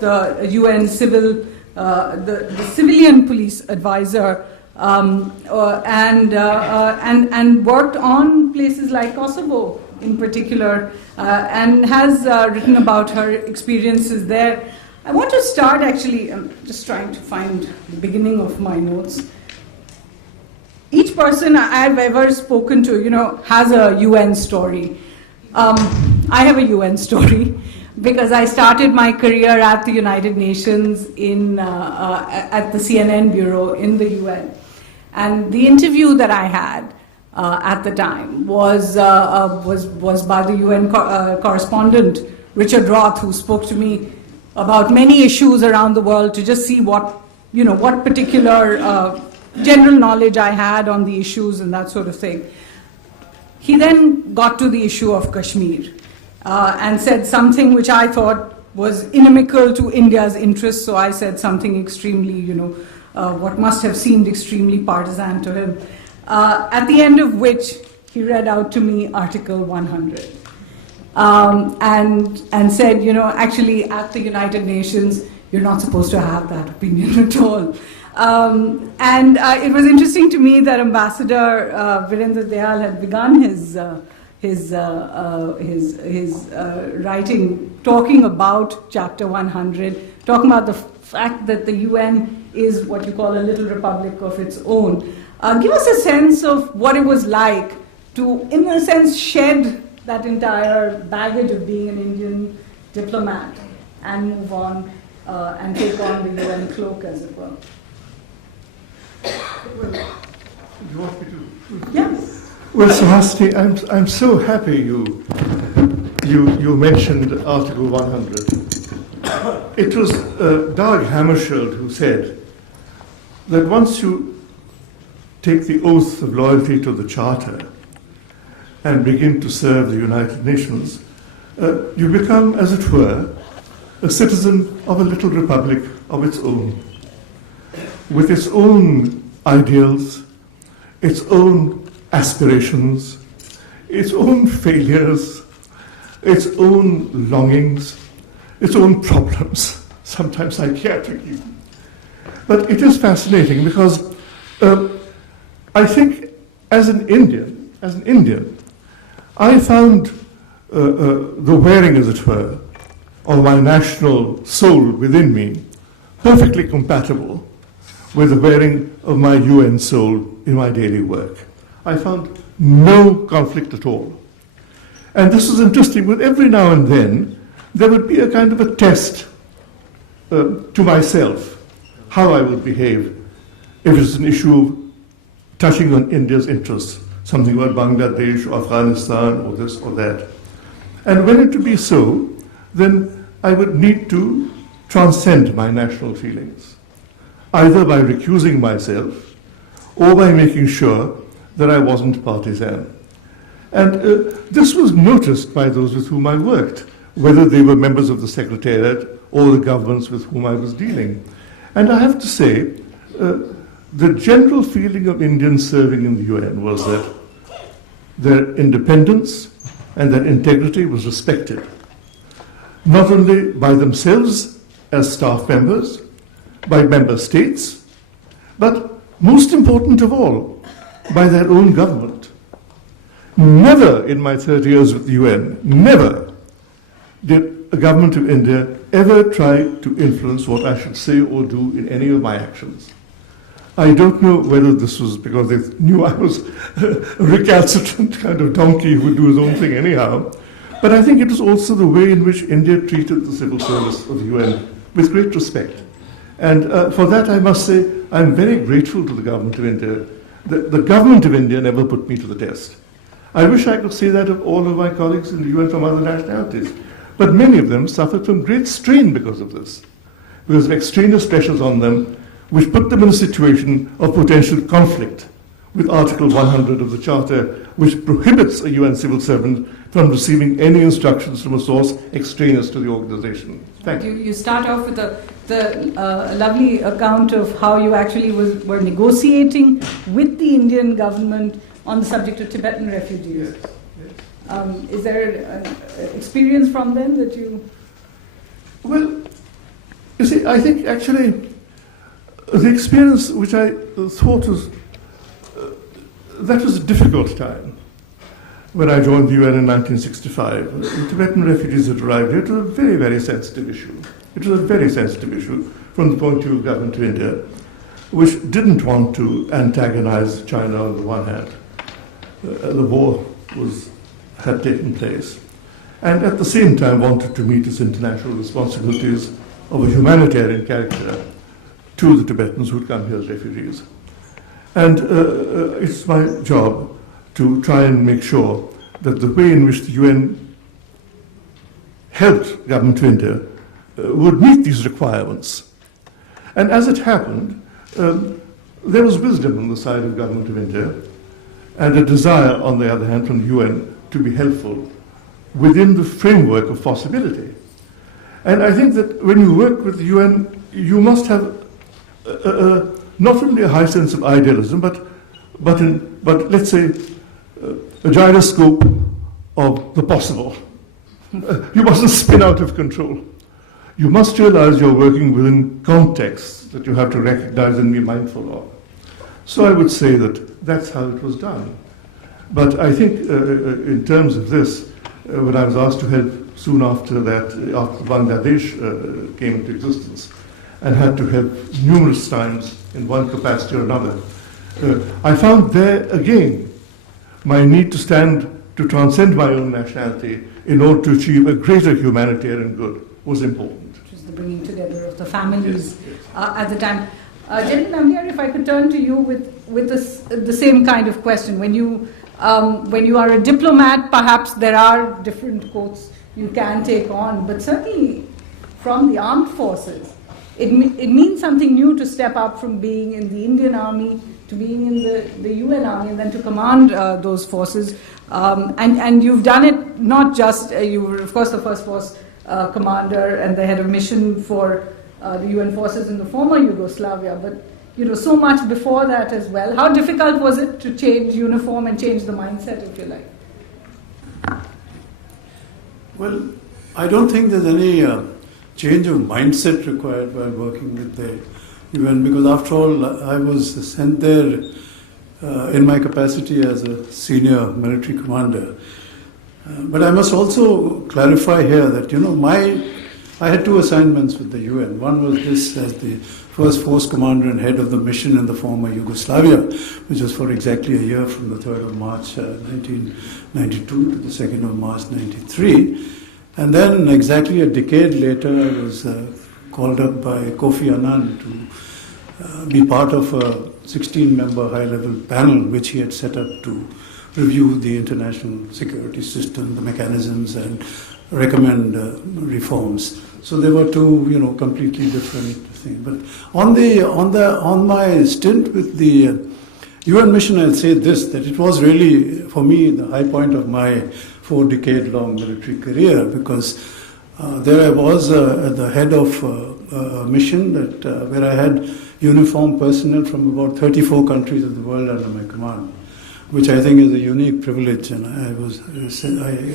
the UN the civilian police advisor, and worked on places like Kosovo in particular, and has written about her experiences there. I want to start actually, I'm just trying to find the beginning of my notes. Each person I've ever spoken to, has a UN story. I have a UN story because I started my career at the United Nations at the CNN bureau in the UN. And the interview that I had at the time was by the UN correspondent, Richard Roth, who spoke to me about many issues around the world to just see what particular general knowledge I had on the issues and that sort of thing. He then got to the issue of Kashmir and said something which I thought was inimical to India's interests, so I said something extremely, what must have seemed extremely partisan to him, at the end of which he read out to me Article 100 and said, actually at the United Nations, you're not supposed to have that opinion at all. It was interesting to me that Ambassador Virendra Dayal had begun his writing talking about Chapter 100, talking about the fact that the UN is what you call a little republic of its own. Give us a sense of what it was like to, in a sense, shed that entire baggage of being an Indian diplomat and move on and take on the UN cloak, as it were. Well, you want me to? Yes. Well, Suhasini, I'm so happy you mentioned Article 100. It was Dag Hammarskjöld who said that once you take the oath of loyalty to the Charter and begin to serve the United Nations, you become, as it were, a citizen of a little republic of its own, with its own ideals, its own aspirations, its own failures, its own longings, its own problems, sometimes psychiatric even. But it is fascinating because I think as an Indian, I found the wearing, as it were, of my national soul within me perfectly compatible with the wearing of my UN soul in my daily work. I found no conflict at all. And this is interesting, with every now and then, there would be a kind of a test to myself, how I would behave if it's an issue touching on India's interests, something about Bangladesh or Afghanistan or this or that. And when it would be so, then I would need to transcend my national feelings, either by recusing myself or by making sure that I wasn't partisan. And this was noticed by those with whom I worked, whether they were members of the Secretariat or the governments with whom I was dealing. And I have to say, the general feeling of Indians serving in the UN was that their independence and their integrity was respected, not only by themselves as staff members, by member states, but most important of all, by their own government. Never in my 30 years with the UN, never did a government of India ever try to influence what I should say or do in any of my actions. I don't know whether this was because they knew I was a recalcitrant kind of donkey who would do his own thing anyhow, but I think it was also the way in which India treated the civil service of the UN with great respect. And for that, I must say, I'm very grateful to the government of India. The government of India never put me to the test. I wish I could say that of all of my colleagues in the UN from other nationalities. But many of them suffered from great strain because of this, because of extraneous pressures on them, which put them in a situation of potential conflict with Article 100 of the Charter, which prohibits a UN civil servant from receiving any instructions from a source extraneous to the organization. Thank you. You start off with the lovely account of how you actually were negotiating with the Indian government on the subject of Tibetan refugees. Yes. Is there an experience from them that you... Well, see, I think actually the experience which I thought was, that was a difficult time when I joined the UN in 1965. The Tibetan refugees had arrived here. It was a very, very sensitive issue. It was a very sensitive issue from the point of view of the government of India, which didn't want to antagonize China on the one hand. The war had taken place, and at the same time wanted to meet its international responsibilities of a humanitarian character to the Tibetans who'd come here as refugees. And it's my job to try and make sure that the way in which the UN helped government of India would meet these requirements. And as it happened, there was wisdom on the side of government of India and a desire, on the other hand, from the UN to be helpful within the framework of possibility. And I think that when you work with the UN, you must have not only a high sense of idealism, but let's say a gyroscope of the possible. You mustn't spin out of control. You must realize you're working within contexts that you have to recognize and be mindful of. So I would say that that's how it was done. But I think in terms of this, when I was asked to help soon after that, after Bangladesh came into existence, and had to help numerous times in one capacity or another, I found there again my need to transcend my own nationality in order to achieve a greater humanitarian good was important. Which was the bringing together of the families at the time. Gentleman, I'm here, if I could turn to you with the same kind of question. When you are a diplomat, perhaps there are different coats you can take on, but certainly from the armed forces, it means something new to step up from being in the Indian Army to being in the UN Army and then to command those forces. And you've done it not just, you were of course the First Force commander and the head of mission for the UN forces in the former Yugoslavia, but so much before that as well. How difficult was it to change uniform and change the mindset, if you like? Well, I don't think there's any change of mindset required while working with the UN, because after all, I was sent there in my capacity as a senior military commander. But I must also clarify here that, I had two assignments with the UN. One was this as the First Force Commander and head of the mission in the former Yugoslavia, which was for exactly a year from the 3rd of March 1992 to the 2nd of March 1993. And then exactly a decade later, I was called up by Kofi Annan to be part of a 16-member high-level panel which he had set up to review the international security system, the mechanisms, and recommend reforms. So there were two, completely different things. But on my stint with the UN mission, I'll say this, that it was really, for me, the high point of my 4-decade-long military career, because there I was at the head of a mission where I had uniformed personnel from about 34 countries of the world under my command, which I think is a unique privilege, and I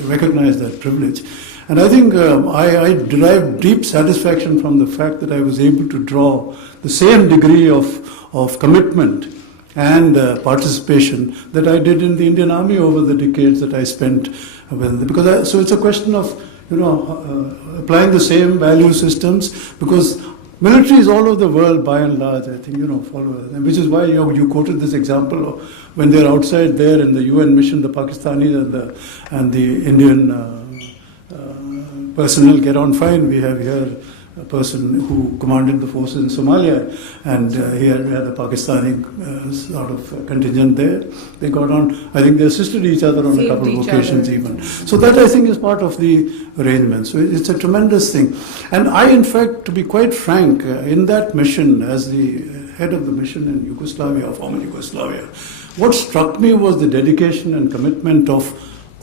recognize that privilege. And I think I derived deep satisfaction from the fact that I was able to draw the same degree of commitment and participation that I did in the Indian Army over the decades that I spent with. So it's a question of applying the same value systems, because militaries all over the world, by and large, I think, follow it. And which is why you quoted this example of when they're outside there in the UN mission, the Pakistanis and the Indian personnel get on fine. We have here a person who commanded the forces in Somalia, and here we had a Pakistani sort of contingent there. They got on, I think they assisted each other on a couple of occasions even. So that, I think, is part of the arrangement. So it's a tremendous thing. And I, in fact, to be quite frank, in that mission, as the head of the mission in Yugoslavia, former Yugoslavia, what struck me was the dedication and commitment of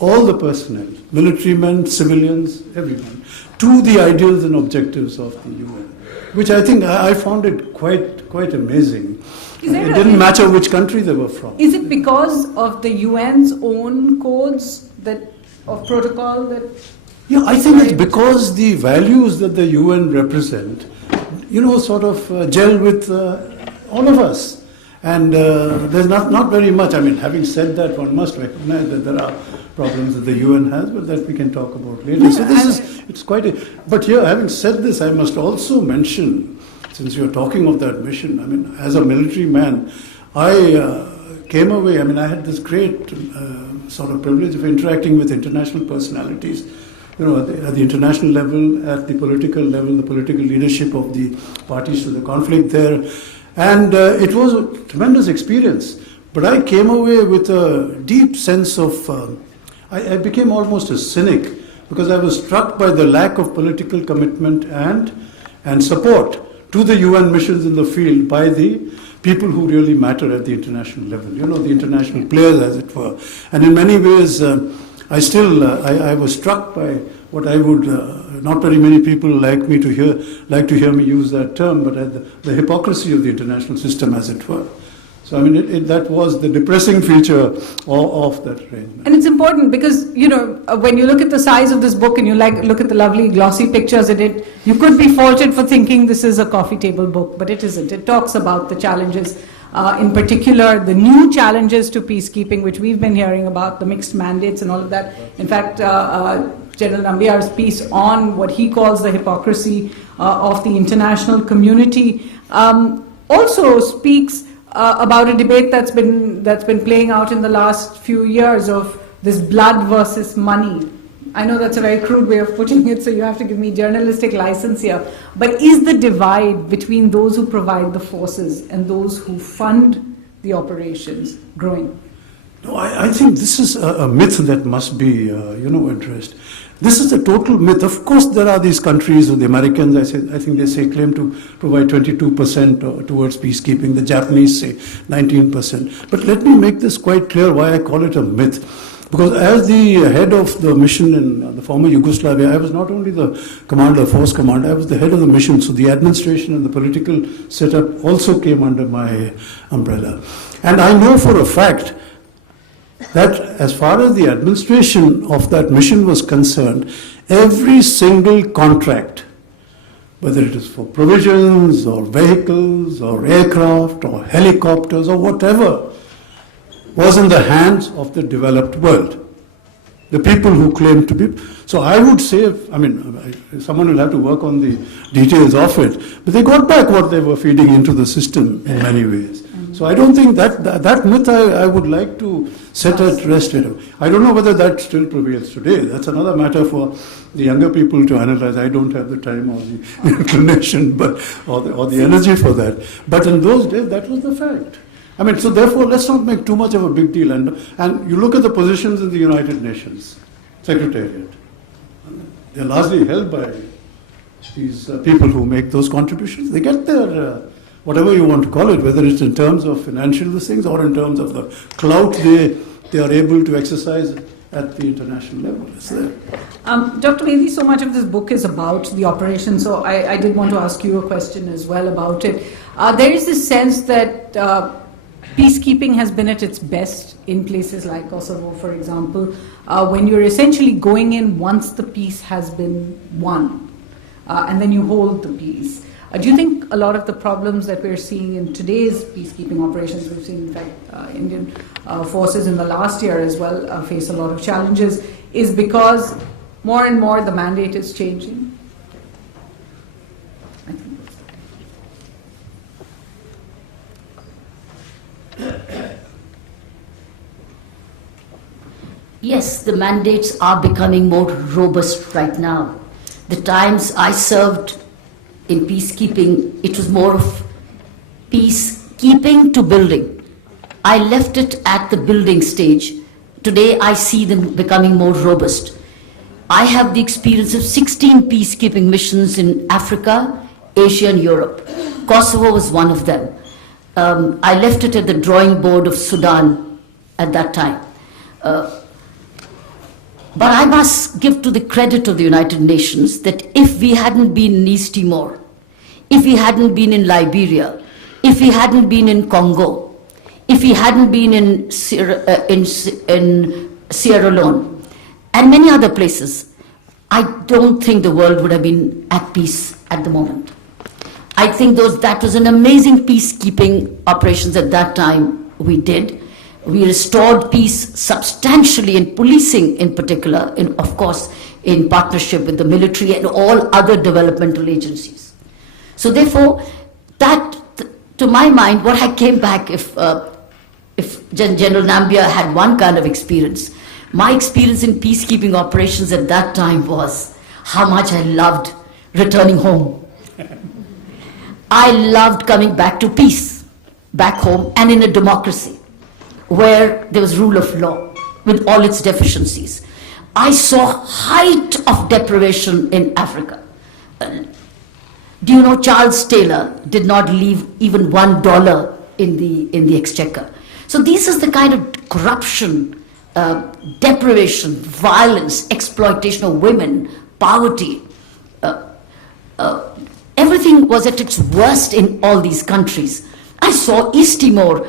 all the personnel, military men, civilians, everyone, to the ideals and objectives of the UN, which I think I found it quite amazing. It didn't matter which country they were from. Is it because of the UN's own codes of protocol that? Yeah, I think it's because the values that the UN represent sort of gel with all of us. And there's not very much. I mean, having said that, one must recognize that there are problems that the UN has, but that we can talk about later. So it's quite a... But here, having said this, I must also mention, since you're talking of that mission, I mean, as a military man, I came away, I mean, I had this great sort of privilege of interacting with international personalities, at the international level, at the political level, the political leadership of the parties to the conflict there. And it was a tremendous experience. But I came away with a deep sense of, I became almost a cynic, because I was struck by the lack of political commitment and support to the UN missions in the field by the people who really matter at the international level, the international players, as it were. And in many ways, I was struck by what I would, not very many people like to hear me use that term, but the hypocrisy of the international system, as it were. So, I mean, that was the depressing feature of that arrangement. And it's important because, when you look at the size of this book and you look at the lovely glossy pictures in it, you could be faulted for thinking this is a coffee table book, but it isn't. It talks about the challenges, in particular, the new challenges to peacekeeping, which we've been hearing about, the mixed mandates and all of that. In fact, General Nambiar's piece on what he calls the hypocrisy of the international community also speaks about a debate that's been playing out in the last few years of this blood versus money. I know that's a very crude way of putting it, so you have to give me journalistic license here. But is the divide between those who provide the forces and those who fund the operations growing? No, I think this is a myth that must be, addressed. This is a total myth. Of course, there are these countries, or the Americans, I think they claim to provide 22% towards peacekeeping. The Japanese say 19%. But let me make this quite clear why I call it a myth. Because as the head of the mission in the former Yugoslavia, I was not only the commander, force commander, I was the head of the mission. So the administration and the political setup also came under my umbrella. And I know for a fact that as far as the administration of that mission was concerned, every single contract, whether it is for provisions or vehicles or aircraft or helicopters or whatever, was in the hands of the developed world. The people who claim to be. So I would say, someone will have to work on the details of it, but they got back what they were feeding into the system in many ways. So I don't think that myth I would like to set at rest. I don't know whether that still prevails today. That's another matter for the younger people to analyze. I don't have the time or the inclination, or the energy for that. But in those days, that was the fact. So therefore, let's not make too much of a big deal. And you look at the positions in the United Nations Secretariat. They're largely held by these people who make those contributions. They get their, whatever you want to call it, whether it's in terms of financial things or in terms of the clout they are able to exercise at the international level. It's there. Dr. Bedi, so much of this book is about the operation, so I did want to ask you a question as well about it. There is this sense that peacekeeping has been at its best in places like Kosovo, for example, when you're essentially going in once the peace has been won, and then you hold the peace. Do you think a lot of the problems that we're seeing in today's peacekeeping operations, we've seen, in fact, Indian forces in the last year as well face a lot of challenges, is because more and more the mandate is changing? Yes, the mandates are becoming more robust right now. The times I served in peacekeeping, it was more of peacekeeping to building. I left it at the building stage. Today I see them becoming more robust. I have the experience of 16 peacekeeping missions in Africa, Asia and Europe. Kosovo was one of them. I left it at the drawing board of Sudan at that time. But I must give to the credit of the United Nations that if we hadn't been in East Timor, if we hadn't been in Liberia, if we hadn't been in Congo, if we hadn't been in Sierra Leone, and many other places, I don't think the world would have been at peace at the moment. I think that was an amazing peacekeeping operations at that time we did. We restored peace substantially in policing in particular, of course, in partnership with the military and all other developmental agencies. So therefore, that, to my mind, what I came back, if General Nambiar had one kind of experience, my experience in peacekeeping operations at that time was how much I loved returning home. I loved coming back to peace, back home, and in a democracy where there was rule of law with all its deficiencies. I saw height of deprivation in Africa. Do you know Charles Taylor did not leave even $1 in the exchequer? So this is the kind of corruption, deprivation, violence, exploitation of women, poverty. Everything was at its worst in all these countries. I saw East Timor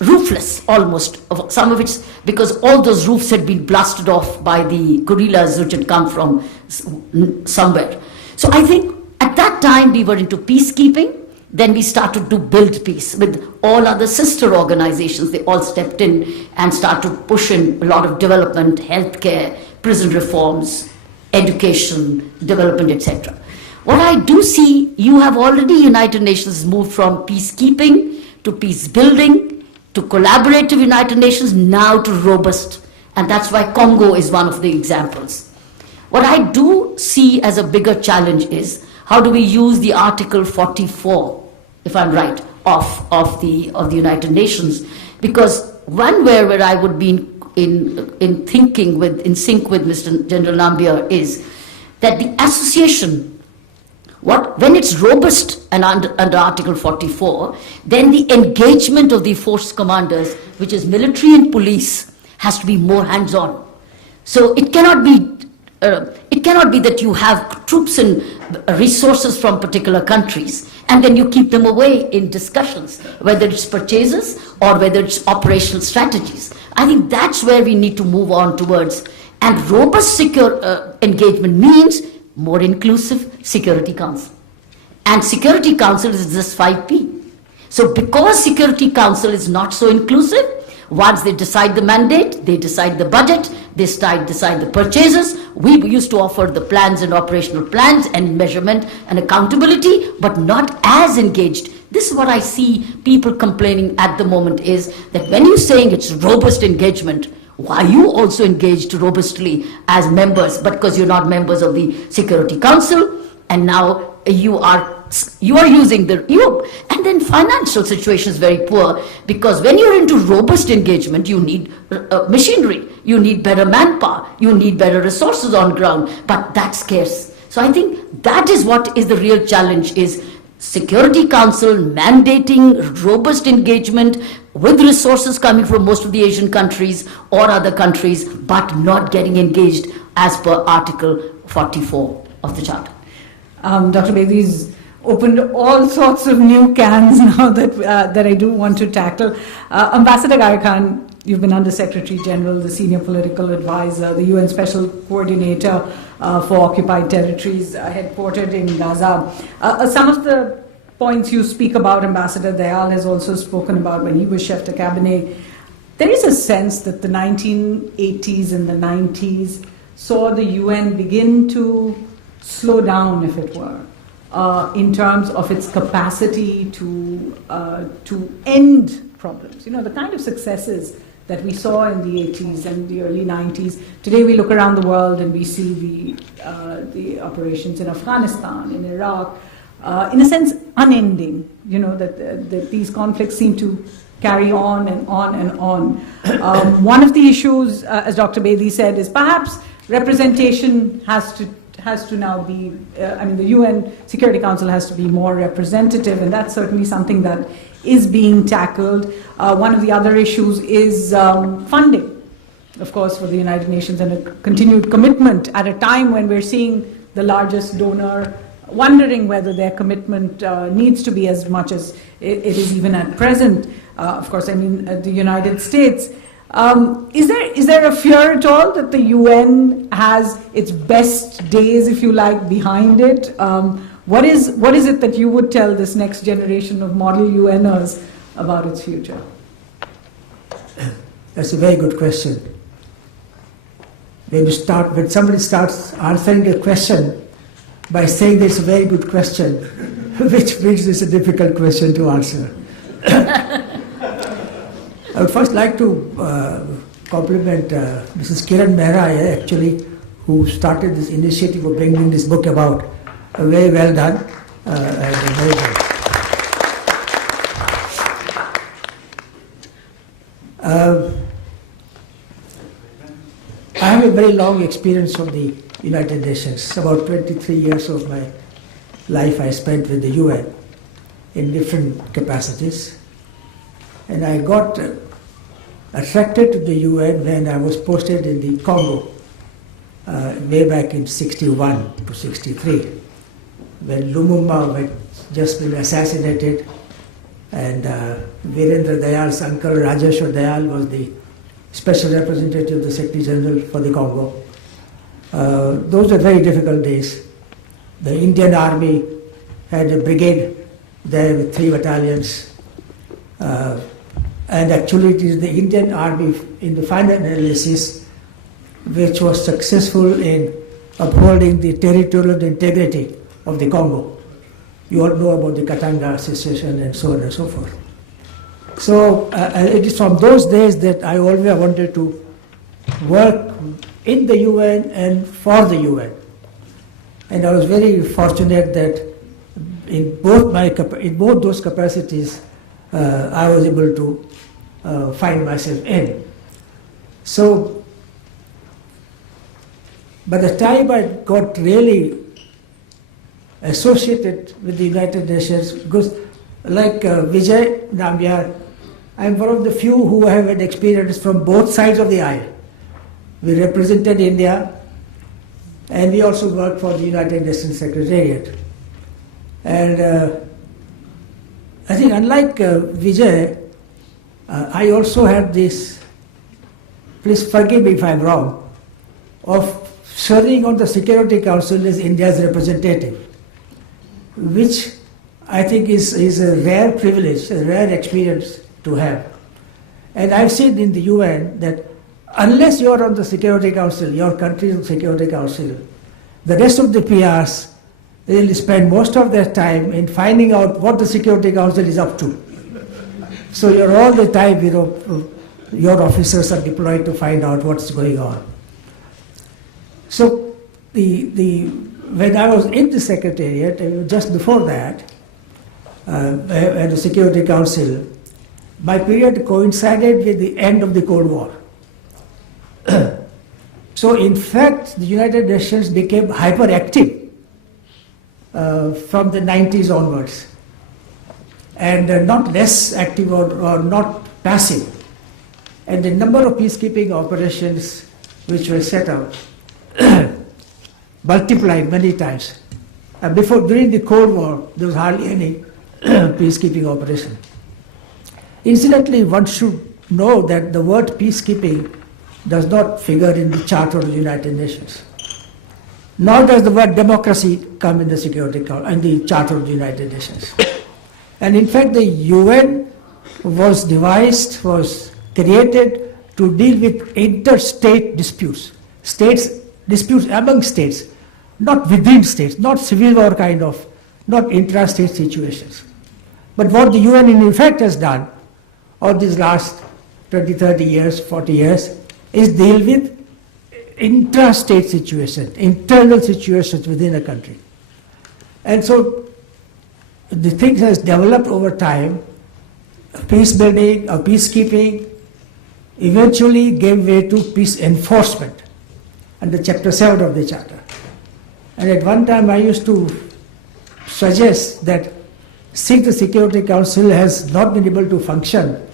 roofless almost, some of it because all those roofs had been blasted off by the guerrillas which had come from somewhere. So I think at that time we were into peacekeeping. Then we started to build peace with all other sister organizations. They all stepped in and started to push in a lot of development, healthcare, prison reforms, education, development, etc. What I do see, you have already, United Nations moved from peacekeeping to peace building to collaborative United Nations, now to robust. And that's why Congo is one of the examples. What I do see as a bigger challenge is how do we use the Article 44, if I'm right, of the United Nations? Because one where I would be in sync with Mr. General Nambiar is that the association, when it's robust and under Article 44, then the engagement of the force commanders, which is military and police, has to be more hands-on. So it cannot be that you have troops and resources from particular countries and then you keep them away in discussions, whether it's purchases or whether it's operational strategies. I think that's where we need to move on towards. And robust secure engagement means more inclusive Security Council. And Security Council is just 5P. So because Security Council is not so inclusive, once they decide the mandate, they decide the budget, they decide the purchases. We used to offer the plans and operational plans and measurement and accountability, but not as engaged. This is what I see people complaining at the moment is that when you're saying it's robust engagement, why are you also engaged robustly as members? But because you're not members of the Security Council, and now you are using and then financial situation is very poor, because when you're into robust engagement, you need machinery, you need better manpower, you need better resources on ground, but that's scarce. So I think that is what is the real challenge, is Security Council mandating robust engagement with resources coming from most of the Asian countries or other countries, but not getting engaged as per Article 44 of the Charter. Dr. Bedi's opened all sorts of new cans now that I do want to tackle. Ambassador Gaya Khan, you've been Under Secretary General, the Senior Political Advisor, the UN Special Coordinator for Occupied Territories, headquartered in Gaza. Some of the points you speak about, Ambassador Dayal has also spoken about when he was Chef de Cabinet. There is a sense that the 1980s and the 90s saw the UN begin to slow down, if it were, in terms of its capacity to end problems. You know, the kind of successes that we saw in the 80s and the early 90s. Today we look around the world and we see the operations in Afghanistan, in Iraq, in a sense unending, you know, that these conflicts seem to carry on and on and on. One of the issues, as Dr. Bedi said, is perhaps representation has to now be, the UN Security Council has to be more representative, and that's certainly something that is being tackled. One of the other issues is funding, of course, for the United Nations, and a continued commitment at a time when we're seeing the largest donor wondering whether their commitment needs to be as much as it is even at present. Of course, the United States. Is there a fear at all that the UN has its best days, if you like, behind it? What is it that you would tell this next generation of model UNers about its future? That's a very good question. When somebody starts answering a question by saying it's a very good question, which means it's a difficult question to answer. I would first like to compliment Mrs. Kiran Bedi, actually, who started this initiative of bringing this book about. Very well done. And very well. I have a very long experience of the United Nations. About 23 years of my life I spent with the UN in different capacities. And I got attracted to the UN when I was posted in the Congo, way back in 61 to 63, when Lumumba had just been assassinated, and Virendra Dayal's uncle Rajeshwar Dayal was the special representative of the Secretary General for the Congo. Those were very difficult days. The Indian Army had a brigade there with 3 battalions. And actually it is the Indian Army in the final analysis which was successful in upholding the territorial integrity of the Congo. You all know about the Katanga situation and so on and so forth. So it is from those days that I always wanted to work in the UN and for the UN. And I was very fortunate that in both those capacities I was able to find myself in. So by the time I got really associated with the United Nations, because like Vijay Nambiar, I'm one of the few who have had experience from both sides of the aisle. We represented India and we also worked for the United Nations Secretariat. And I think unlike Vijay, I also had this, please forgive me if I'm wrong, of serving on the Security Council as India's representative, which I think is a rare privilege, a rare experience to have. And I've seen in the UN that unless you're on the Security Council, your country's Security Council, the rest of the PRs, they'll spend most of their time in finding out what the Security Council is up to. So you're all the time, your officers are deployed to find out what's going on. So when I was in the Secretariat, just before that, at the Security Council, my period coincided with the end of the Cold War. So in fact, the United Nations became hyperactive from the 90s onwards, and not less active or not passive. And the number of peacekeeping operations which were set up multiplied many times. During the Cold War, there was hardly any peacekeeping operation. Incidentally, one should know that the word peacekeeping does not figure in the Charter of the United Nations. Nor does the word democracy come in the the Charter of the United Nations. And in fact, the UN was devised, was created to deal with interstate disputes, disputes among states, not within states, not civil war kind of, not intrastate situations. But what the UN in fact has done all these last 20, 30 years, 40 years, is deal with intrastate situations, internal situations within a country. And so the thing has developed over time. Peace building or peacekeeping eventually gave way to peace enforcement under Chapter 7 of the Charter. And at one time I used to suggest that since the Security Council has not been able to function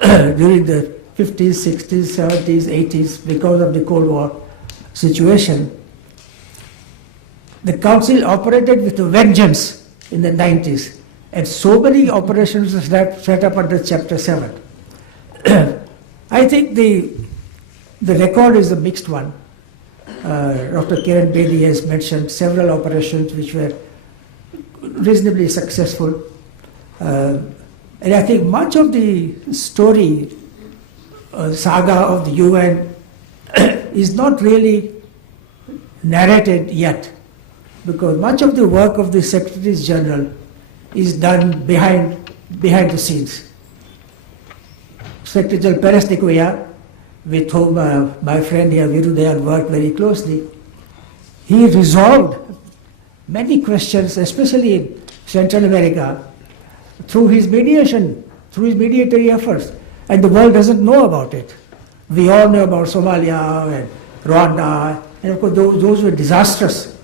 during the 50s, 60s, 70s, 80s because of the Cold War situation, the Council operated with a vengeance in the 90s, and so many operations were set up under Chapter 7. I think the record is a mixed one. Dr. Kiran Bedi has mentioned several operations which were reasonably successful. And I think much of the story, saga of the UN is not really narrated yet, because much of the work of the Secretaries General is done behind the scenes. Secretary General Perez de Cuellar, with whom my friend here, Virendra Dayal, worked very closely, he resolved many questions, especially in Central America, through his mediation, through his mediatory efforts, and the world doesn't know about it. We all know about Somalia and Rwanda, and of course those were disastrous.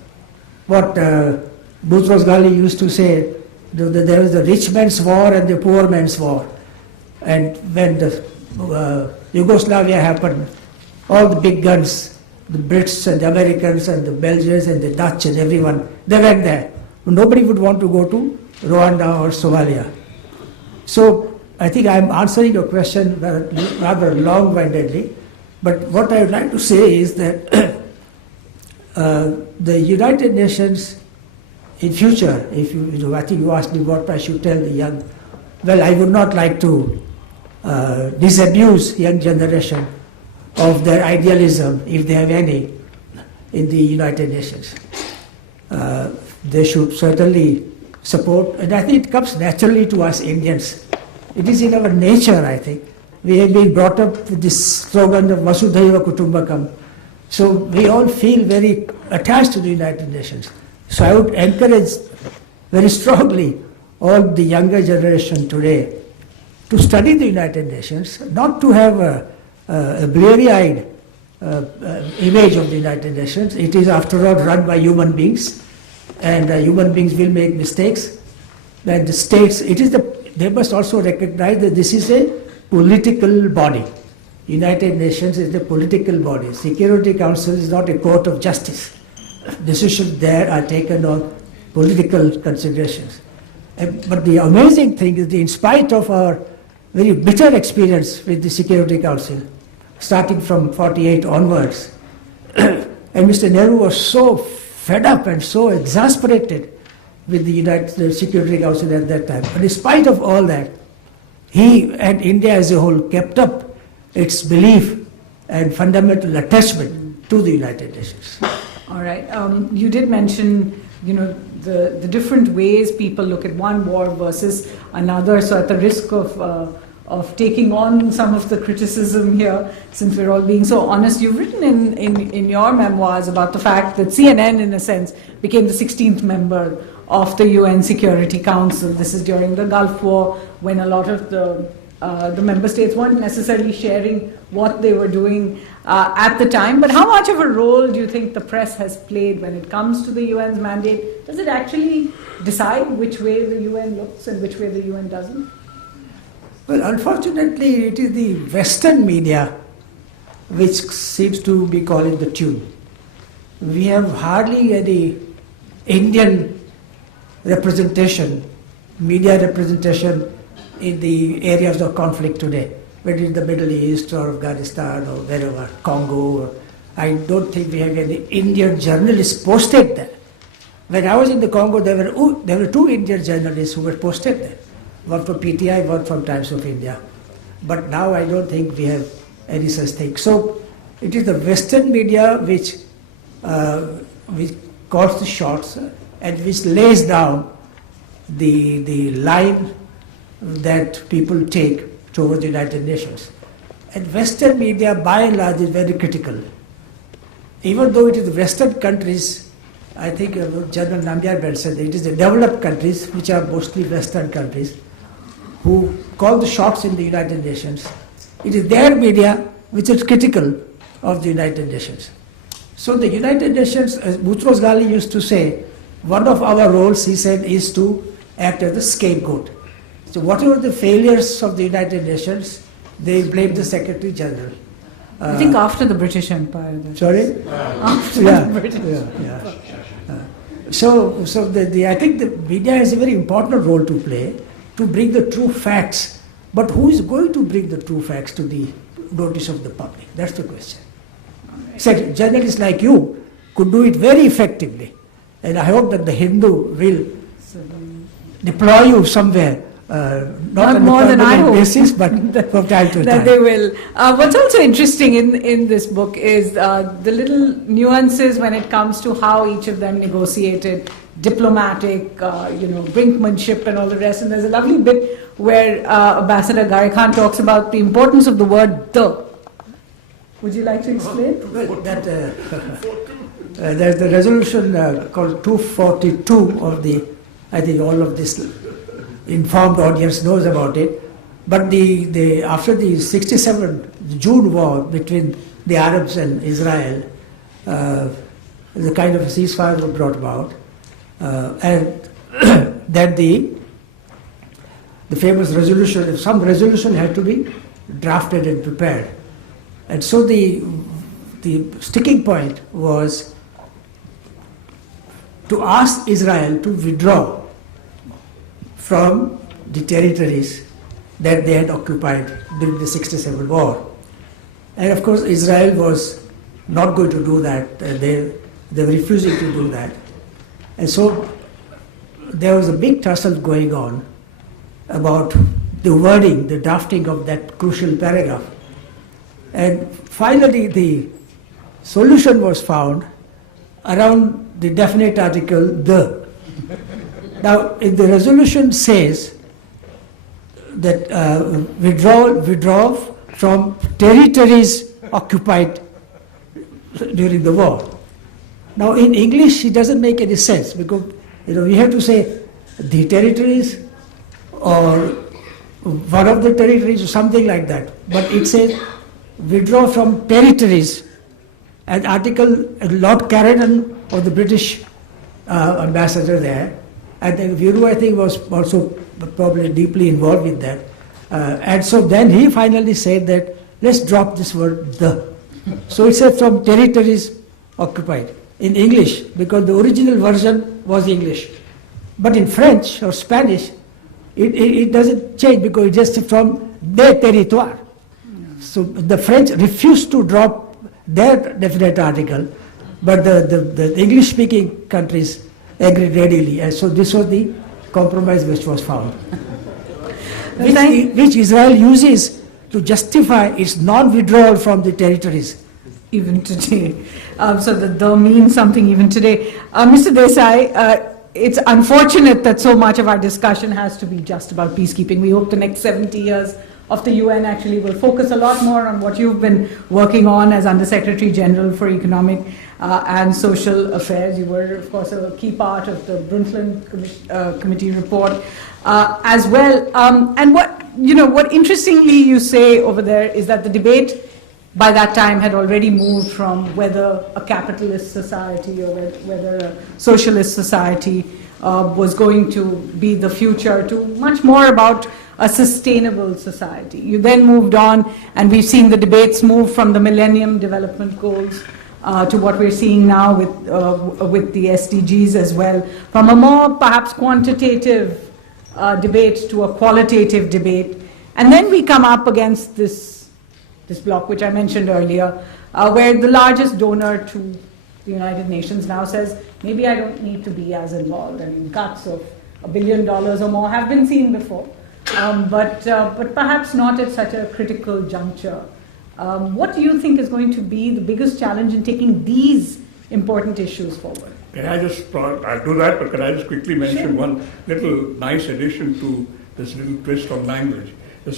What Boutros Ghali used to say, that there was the rich man's war and the poor man's war. And when the Yugoslavia happened, all the big guns, the Brits and the Americans and the Belgians and the Dutch and everyone, they went there. Nobody would want to go to Rwanda or Somalia. So I think I'm answering your question rather long-windedly, but what I would like to say is that the United Nations in future, if I think you asked me what I should tell the young, well, I would not like to disabuse young generation of their idealism, if they have any, in the United Nations. They should certainly support, and I think it comes naturally to us Indians. It is in our nature, I think. We have been brought up with this slogan of Vasudhaiva Kutumbakam. So we all feel very attached to the United Nations. So I would encourage very strongly all the younger generation today to study the United Nations, not to have a bleary-eyed image of the United Nations. It is, after all, run by human beings, and human beings will make mistakes. And the states, they must also recognize that this is a political body. United Nations is a political body. Security Council is not a court of justice. Decisions there are taken on political considerations. But the amazing thing is that in spite of our very bitter experience with the Security Council, starting from 48 onwards, and Mr. Nehru was so fed up and so exasperated with the Security Council at that time. But in spite of all that, he and India as a whole kept up its belief and fundamental attachment to the United Nations. All right. You did mention, the different ways people look at one war versus another. So at the risk of taking on some of the criticism here, since we're all being so honest, you've written in your memoirs about the fact that CNN, in a sense, became the 16th member of the UN Security Council. This is during the Gulf War, when a lot of the member states weren't necessarily sharing what they were doing at the time. But how much of a role do you think the press has played when it comes to the UN's mandate? Does it actually decide which way the UN looks and which way the UN doesn't? Well, unfortunately, it is the Western media which seems to be calling the tune. We have hardly any Indian representation, media representation in the areas of conflict today, whether in the Middle East or Afghanistan or wherever, Congo. I don't think we have any Indian journalists posted there. When I was in the Congo, there were two Indian journalists who were posted there. One from PTI, one from Times of India. But now I don't think we have any such thing. So it is the Western media which calls the shots and which lays down the line that people take towards the United Nations. And Western media, by and large, is very critical. Even though it is the Western countries, I think General Nambiar said it is the developed countries, which are mostly Western countries, who call the shots in the United Nations. It is their media which is critical of the United Nations. So the United Nations, as Boutros Ghali used to say, one of our roles, he said, is to act as the scapegoat. So whatever the failures of the United Nations, they blame the Secretary General. I think after the British Empire. Sorry? After the British Empire. So I think the media has a very important role to play to bring the true facts. But who is going to bring the true facts to the notice of the public? That's the question. So journalists like you could do it very effectively. And I hope that the Hindu will deploy you somewhere, not on more a than I permanent hope. basis, but from time to That time. they will. What's also interesting in this book is the little nuances when it comes to how each of them negotiated diplomatic, brinkmanship and all the rest. And there's a lovely bit where Ambassador Ghai Khan talks about the importance of the word "the." Would you like to explain? Well, that, there's the resolution called 242 of the, I think all of this informed audience knows about it. But after the 67 June war between the Arabs and Israel, the kind of a ceasefire was brought about. And then the famous resolution, some resolution had to be drafted and prepared. And so the sticking point was to ask Israel to withdraw from the territories that they had occupied during the 67 war. And of course Israel was not going to do that. They were refusing to do that. And so there was a big tussle going on about the wording, the drafting of that crucial paragraph. And finally the solution was found around the definite article "the." Now, if the resolution says that withdraw from territories occupied during the war. Now, in English, it doesn't make any sense because we have to say the territories or one of the territories or something like that. But it says withdraw from territories. An article, Lord Carrington was the British ambassador there. And then Viru, I think, was also probably deeply involved with that. And so then he finally said that let's drop this word "the." So it said from territories occupied in English because the original version was English. But in French or Spanish, it doesn't change because it's just from their territoire. So the French refused to drop their definite article, but the English-speaking countries agreed readily. And so this was the compromise which was found, which Israel uses to justify its non-withdrawal from the territories. Even today. So the means something even today. Mr. Desai, it's unfortunate that so much of our discussion has to be just about peacekeeping. We hope the next 70 years of the UN actually will focus a lot more on what you've been working on as Under-Secretary General for Economic and Social Affairs. You were, of course, a key part of the Brundtland Committee report as well. And what interestingly you say over there is that the debate by that time had already moved from whether a capitalist society or whether a socialist society was going to be the future to much more about a sustainable society. You then moved on, and we've seen the debates move from the Millennium Development Goals to what we're seeing now with the SDGs as well, from a more perhaps quantitative debate to a qualitative debate. And then we come up against this block, which I mentioned earlier, where the largest donor to the United Nations now says, maybe I don't need to be as involved. I mean, cuts of $1 billion or more have been seen before, but perhaps not at such a critical juncture. What do you think is going to be the biggest challenge in taking these important issues forward? Can I just, I'll do that, but can I just quickly mention one little nice addition to this little twist on language? The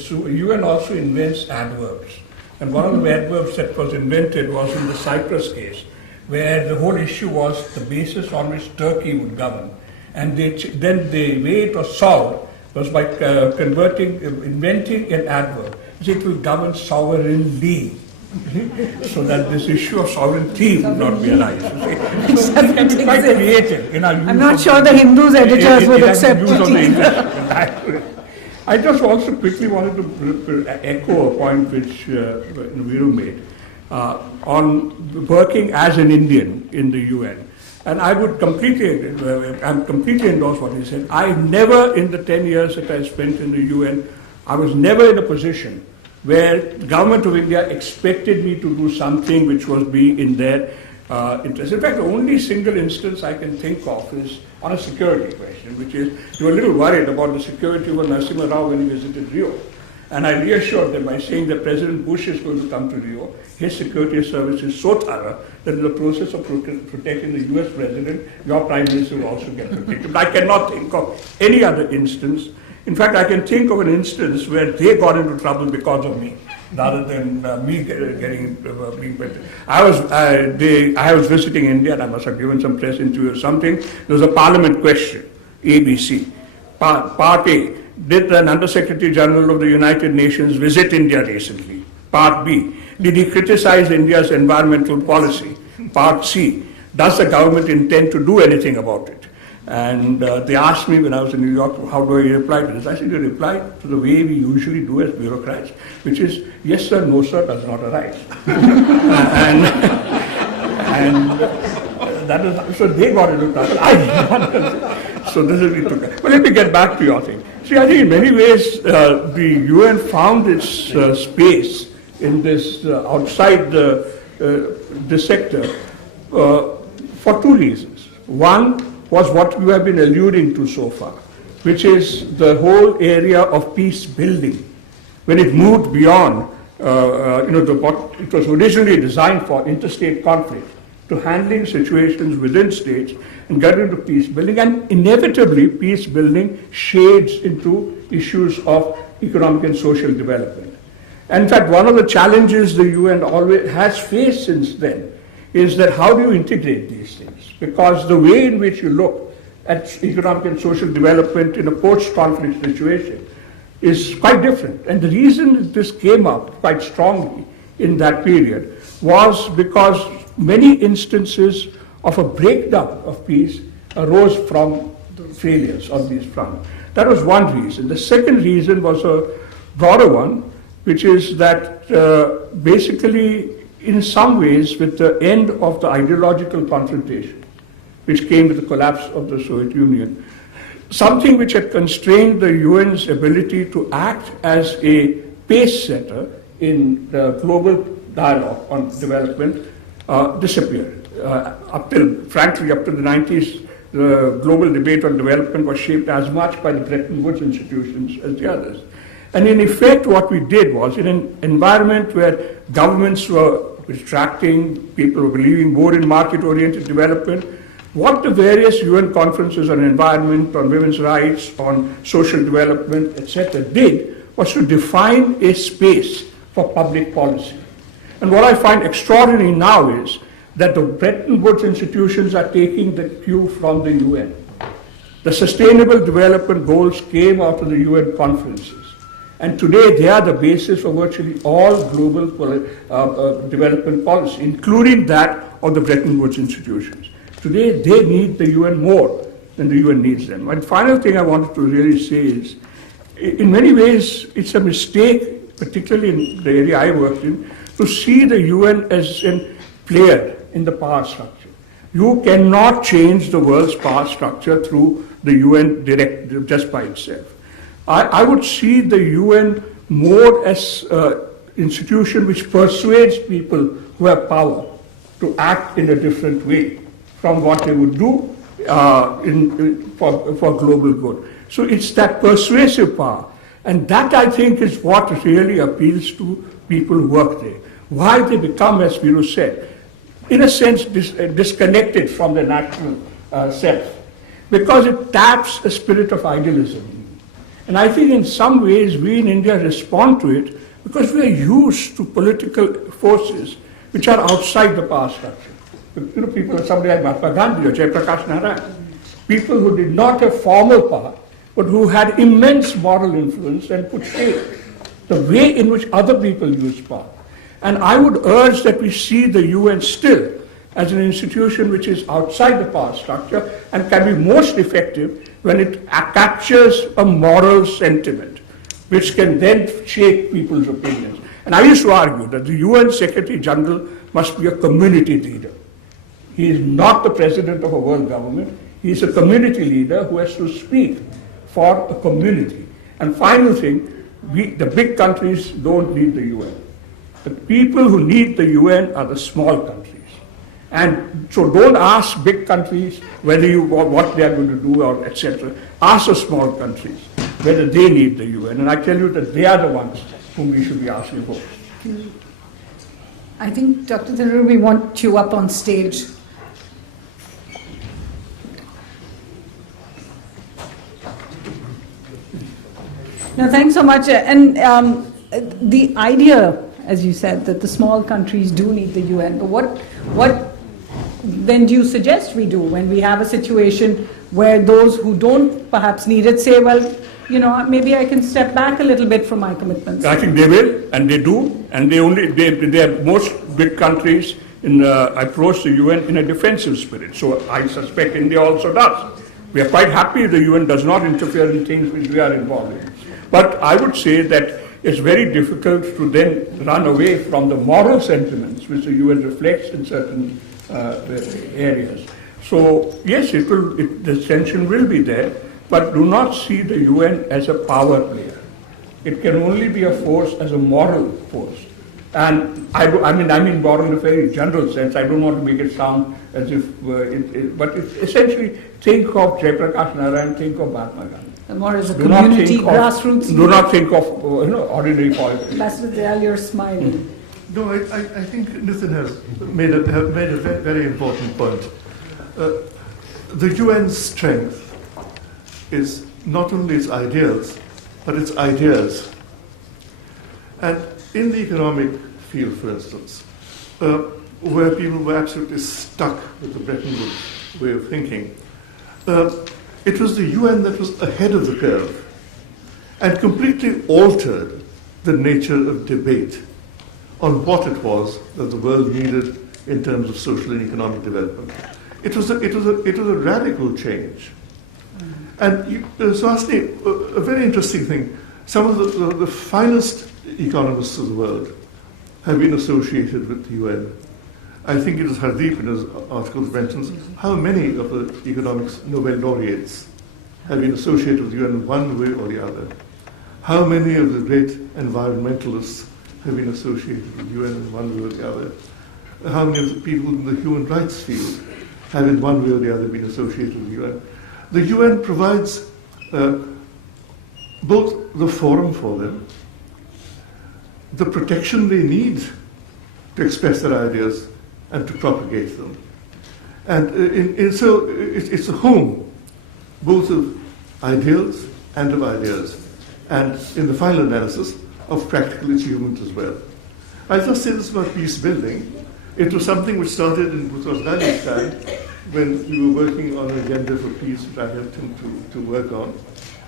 UN also invents adverbs. And one of the adverbs that was invented was in the Cyprus case, where the whole issue was the basis on which Turkey would govern. And then the way it was solved was by inventing an adverb. It will govern sovereignly, so that this issue of sovereignty would not be arise. So it can be quite creative in our use. I'm not sure the Hindus editors would accept it. I just also quickly wanted to echo a point which Viru made on working as an Indian in the UN. And I would completely endorse what he said. I never, in the 10 years that I spent in the UN, I was never in a position where the government of India expected me to do something which was being in their interest. In fact, the only single instance I can think of is on a security question, which is they were a little worried about the security of Narasimha Rao when he visited Rio. And I reassured them by saying that President Bush is going to come to Rio. His security service is so thorough that in the process of protecting the US president, your Prime Minister will also get protected. But I cannot think of any other instance. In fact, I can think of an instance where they got into trouble because of me, rather than me getting being better. I was visiting India, and I must have given some press interview or something. There was a parliament question, ABC. Part A, did an Undersecretary General of the United Nations visit India recently? Part B, did he criticize India's environmental policy? Part C, does the government intend to do anything about it? And they asked me when I was in New York, how do I reply to this? I said, you reply to the way we usually do as bureaucrats, which is, yes sir, no sir, does not arise. and that is, so they got into trouble. I did not. So this is we took it. But let me get back to your thing. See, I think in many ways the UN found its space in this outside the sector for two reasons. One was what we have been alluding to so far, which is the whole area of peace building. When it moved beyond, what it was originally designed for, interstate conflict, to handling situations within states and get into peace building, and inevitably peace building shades into issues of economic and social development. And in fact, one of the challenges the UN always has faced since then is that how do you integrate these things? Because the way in which you look at economic and social development in a post-conflict situation is quite different. And the reason that this came up quite strongly in that period was because many instances of a breakdown of peace arose from failures on these fronts. That was one reason. The second reason was a broader one, which is that basically, in some ways, with the end of the ideological confrontation, which came with the collapse of the Soviet Union, something which had constrained the UN's ability to act as a pace setter in the global dialogue on development disappeared. Frankly, up to the 90s, the global debate on development was shaped as much by the Bretton Woods institutions as the others. And in effect, what we did was, in an environment where governments were retracting, people were believing more in market-oriented development, what the various UN conferences on environment, on women's rights, on social development, etc., did was to define a space for public policy. And what I find extraordinary now is that the Bretton Woods institutions are taking the cue from the UN. The Sustainable Development Goals came out of the UN conferences. And today they are the basis for virtually all global development policy, including that of the Bretton Woods institutions. Today they need the UN more than the UN needs them. And final thing I wanted to really say is, in many ways, it's a mistake, particularly in the area I worked in, to see the UN as a player in the power structure. You cannot change the world's power structure through the UN directive just by itself. I would see the UN more as an institution which persuades people who have power to act in a different way from what they would do for global good. So it's that persuasive power. And that, I think, is what really appeals to people who work there. Why they become, as Viru said, in a sense disconnected from their national self. Because it taps a spirit of idealism. And I think in some ways we in India respond to it because we are used to political forces which are outside the power structure. People, somebody like Mahatma Gandhi or Jayaprakash Narayan, people who did not have formal power, but who had immense moral influence and could shape the way in which other people use power. And I would urge that we see the UN still as an institution which is outside the power structure and can be most effective when it captures a moral sentiment, which can then shape people's opinions. And I used to argue that the UN Secretary General must be a community leader. He is not the president of a world government. He is a community leader who has to speak for a community. And final thing, the big countries don't need the UN. The people who need the UN are the small countries. And so don't ask big countries whether what they are going to do or etc. Ask the small countries whether they need the UN. And I tell you that they are the ones whom we should be asking for. I think, Dr. Tharoor, we want you up on stage. No, thanks so much. And the idea, as you said, that the small countries do need the UN, but what then do you suggest we do when we have a situation where those who don't perhaps need it say, well, you know, maybe I can step back a little bit from my commitments? I think they will, and they do, and most big countries approach the UN in a defensive spirit. So I suspect India also does. We are quite happy the UN does not interfere in things which we are involved in. But I would say that it's very difficult to then run away from the moral sentiments which the UN reflects in certain areas. So yes, the tension will be there, but do not see the UN as a power player. It can only be a force as a moral force. And I mean moral in a very general sense. I don't want to make it sound as if, but essentially think of Jayaprakash Narayan, think of Mahatma Gandhi. More as a community, grassroots. Do not think of ordinary politics. Ambassador Dayal, you're smiling. No, I think Nitin has made a very important point. The UN's strength is not only its ideals, but its ideas. And in the economic field, for instance, where people were absolutely stuck with the Bretton Woods way of thinking, it was the UN that was ahead of the curve and completely altered the nature of debate on what it was that the world needed in terms of social and economic development. It was a radical change. And Suhasini, a very interesting thing, some of the finest economists of the world have been associated with the UN. I think it is Hardeep in his article mentions how many of the economics Nobel laureates have been associated with the UN one way or the other. How many of the great environmentalists have been associated with the UN in one way or the other? How many of the people in the human rights field have in one way or the other been associated with the UN? The UN provides both the forum for them, the protection they need to express their ideas and to propagate them. And so it's a home, both of ideals and of ideas, and in the final analysis, of practical achievement as well. I'll just say this about peace building. It was something which started in Boutros Ghali's time when we were working on an agenda for peace, which I helped him to work on.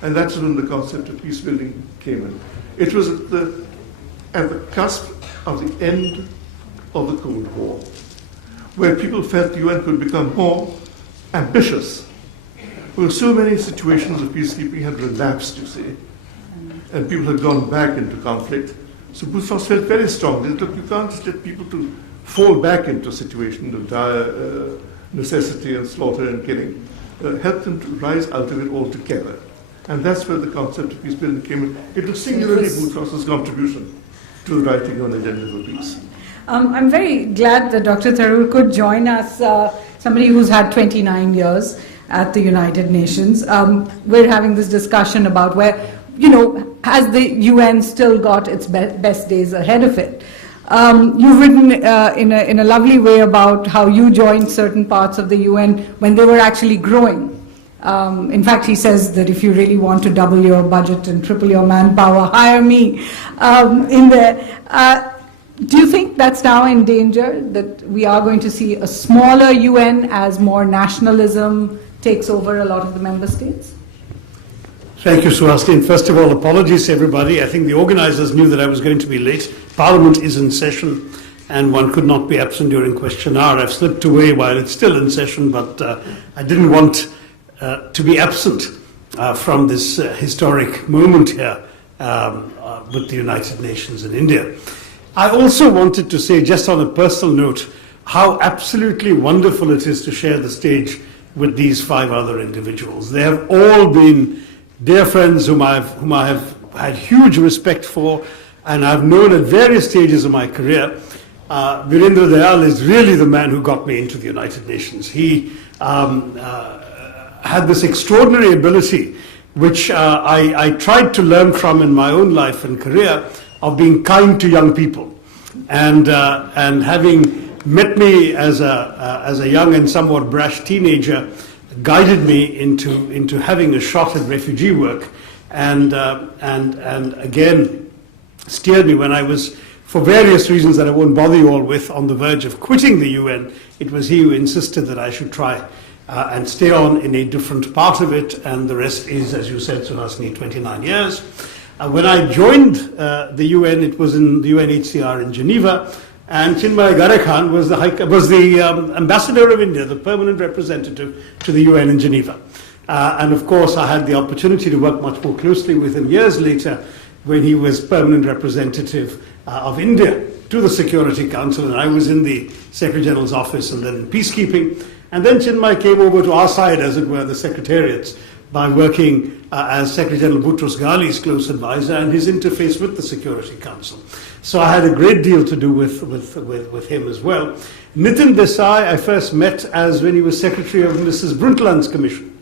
And that's when the concept of peace building came in. It was at the cusp of the end of the Cold War, where people felt the UN could become more ambitious. Well, so many situations of peacekeeping had relapsed, you see, and people had gone back into conflict. So Boutros felt very strongly that, look, you can't just let people to fall back into a situation of dire necessity and slaughter and killing. Help them to rise out of it altogether. And that's where the concept of peace building came in. It was singularly Boutros's contribution to the writing on Agenda for Peace. I'm very glad that Dr. Tharoor could join us, somebody who's had 29 years at the United Nations. We're having this discussion about where, has the UN still got its best days ahead of it? You've written in a lovely way about how you joined certain parts of the UN when they were actually growing. In fact, he says that if you really want to double your budget and triple your manpower, hire me in there. Do you think that's now in danger, that we are going to see a smaller UN as more nationalism takes over a lot of the member states? Thank you, Suhasini. First of all, apologies to everybody. I think the organizers knew that I was going to be late. Parliament is in session and one could not be absent during question hour. I've slipped away while it's still in session, but I didn't want to be absent from this historic moment here with the United Nations in India. I also wanted to say, just on a personal note, how absolutely wonderful it is to share the stage with these 5 other individuals. They have all been dear friends whom I have had huge respect for, and I've known at various stages of my career. Virendra Dayal is really the man who got me into the United Nations. He had this extraordinary ability, which I tried to learn from in my own life and career, of being kind to young people. And having met me as a young and somewhat brash teenager, guided me into having a shot at refugee work, and again steered me when I was, for various reasons that I won't bother you all with, on the verge of quitting the UN. It was he who insisted that I should try and stay on in a different part of it, and the rest is, as you said, Suhasini, 29 years. When I joined the UN, it was in the UNHCR in Geneva, and Chinmay Garekhan was the ambassador of India, the permanent representative to the UN in Geneva. And of course, I had the opportunity to work much more closely with him years later when he was permanent representative of India to the Security Council, and I was in the Secretary General's office and then in peacekeeping. And then Chinmay came over to our side, as it were, the secretariats, by working as Secretary General Boutros Ghali's close advisor and his interface with the Security Council. So I had a great deal to do with him as well. Nitin Desai I first met as when he was Secretary of Mrs. Brundtland's Commission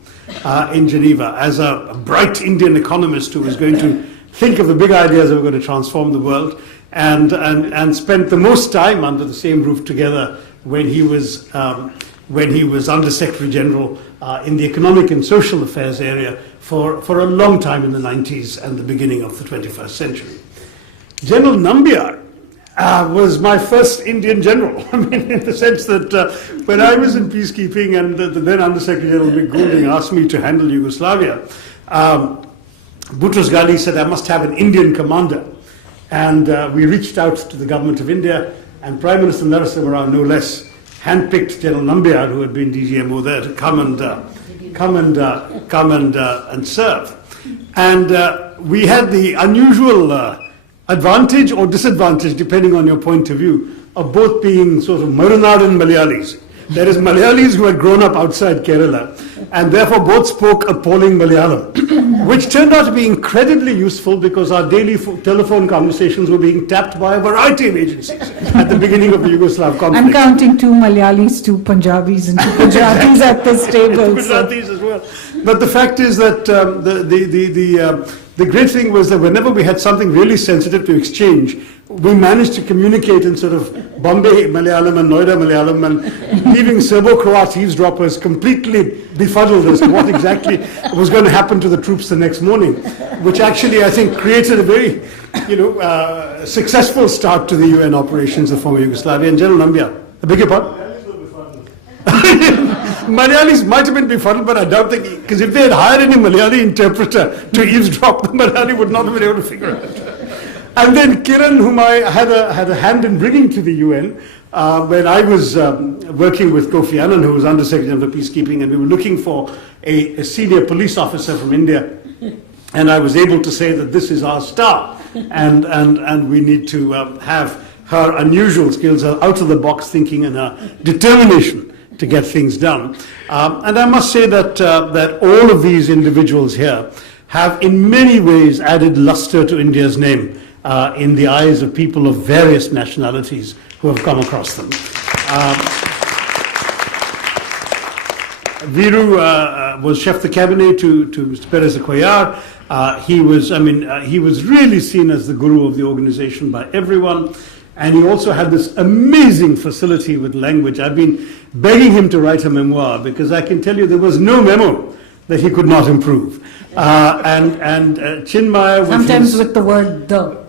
in Geneva, as a bright Indian economist who was going to think of the big ideas that were going to transform the world, and spent the most time under the same roof together when he was Under Secretary General in the Economic and Social Affairs area for a long time in the 90s and the beginning of the 21st century. General Nambiar was my first Indian general. I mean, in the sense that when I was in peacekeeping and the then Under Secretary General Mick Goulding asked me to handle Yugoslavia, Boutros Ghali said I must have an Indian commander. And we reached out to the government of India, and Prime Minister Narasimha Rao, no less, handpicked General Nambiar, who had been DGMO there, to come and serve. And we had the unusual advantage or disadvantage, depending on your point of view, of both being sort of Marunadan Malayalis. There is Malayalis who had grown up outside Kerala, and therefore both spoke appalling Malayalam, which turned out to be incredibly useful because our daily telephone conversations were being tapped by a variety of agencies at the beginning of the Yugoslav conflict. I'm counting 2 Malayalis, 2 Punjabis, and 2 Gujaratis at this table. Gujaratis as well. But the fact is that the great thing was that whenever we had something really sensitive to exchange, we managed to communicate in sort of Bombay Malayalam and Noida Malayalam, and leaving Serbo-Croat eavesdroppers completely befuddled as to what exactly was going to happen to the troops the next morning, which actually, I think, created a very, successful start to the UN operations of former Yugoslavia. And General Nambiar, I beg your pardon? Malayalis might have been befuddled, but I doubt that, because if they had hired any Malayali interpreter to eavesdrop, the Malayali would not have been able to figure it out. And then Kiran, whom I had a hand in bringing to the UN, when I was working with Kofi Annan, who was Under Secretary for Peacekeeping, and we were looking for a senior police officer from India, and I was able to say that this is our star, and we need to have her unusual skills, her out-of-the-box thinking, and her determination to get things done. And I must say that all of these individuals here have in many ways added luster to India's name in the eyes of people of various nationalities who have come across them. Viru was chef de cabinet to Mr. Perez Akoyar. He was really seen as the guru of the organization by everyone. And he also had this amazing facility with language. I've been begging him to write a memoir because I can tell you there was no memo that he could not improve. And Chinmay... Sometimes with the word "the."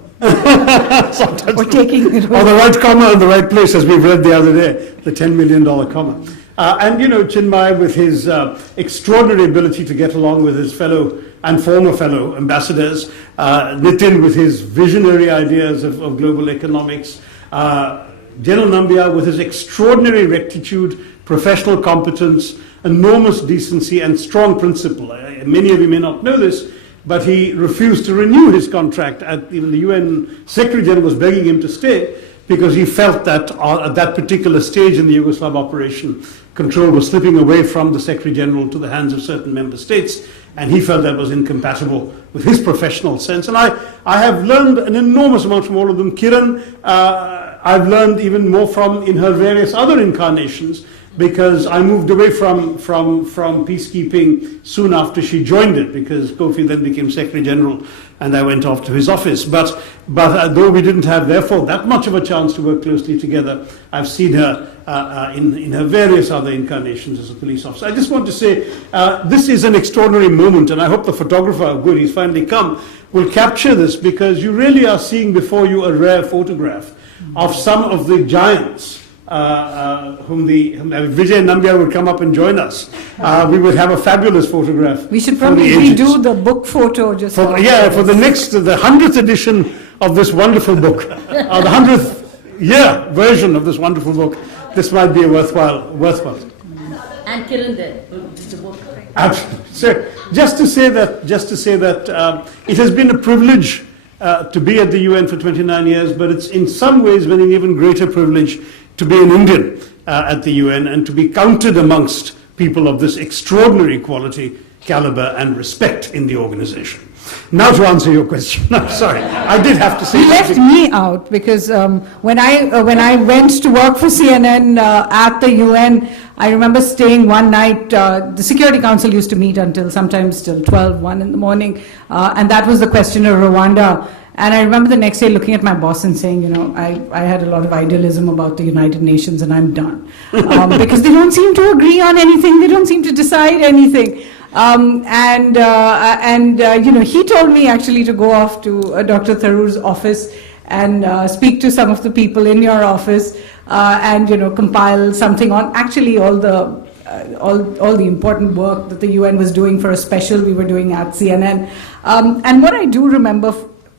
Sometimes or taking it or the right comma in the right place, as we've read the other day, the $10 million comma. And Chinmay, with his extraordinary ability to get along with his fellow and former fellow ambassadors, Nitin with his visionary ideas of global economics, General Nambiar with his extraordinary rectitude, professional competence, enormous decency and strong principle. Many of you may not know this, but he refused to renew his contract. Even the UN Secretary General was begging him to stay because he felt that at that particular stage in the Yugoslav operation, control was slipping away from the Secretary General to the hands of certain member states, and he felt that was incompatible with his professional sense. And I have learned an enormous amount from all of them. Kiran, I've learned even more from in her various other incarnations, because I moved away from peacekeeping soon after she joined it, because Kofi then became Secretary General and I went off to his office. But though we didn't have, therefore, that much of a chance to work closely together, I've seen her in her various other incarnations as a police officer. I just want to say this is an extraordinary moment, and I hope the photographer, good, he's finally come, will capture this, because you really are seeing before you a rare photograph of some of the giants whom Vijay Nambiar would come up and join us. We would have a fabulous photograph. We should probably redo the book photo just for the 100th edition of this wonderful book, the 100th version of this wonderful book. This might be a worthwhile. And Kiran there, the book. Absolutely. So just to say that it has been a privilege to be at the UN for 29 years, but it's in some ways been an even greater privilege to be an Indian at the UN and to be counted amongst people of this extraordinary quality, caliber and respect in the organization. Now to answer your question, I'm sorry, I did have to say You left me out because when I went to work for CNN at the UN, I remember staying one night. The Security Council used to meet until sometimes till 12, 1 in the morning, and that was the question of Rwanda. And I remember the next day looking at my boss and saying, you know, I had a lot of idealism about the United Nations and I'm done. Because they don't seem to agree on anything, they don't seem to decide anything. You know, he told me actually to go off to Dr. Tharoor's office and speak to some of the people in your office and, you know, compile something on actually all the important work that the UN was doing for a special we were doing at CNN. And what I do remember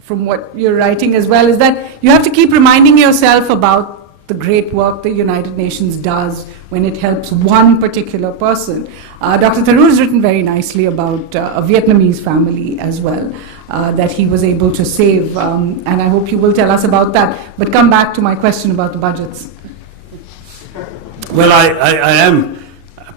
from what you're writing as well is that you have to keep reminding yourself about the great work the United Nations does when it helps one particular person. Dr. Tharoor has written very nicely about a Vietnamese family as well that he was able to save, and I hope you will tell us about that. But come back to my question about the budgets. Well, I am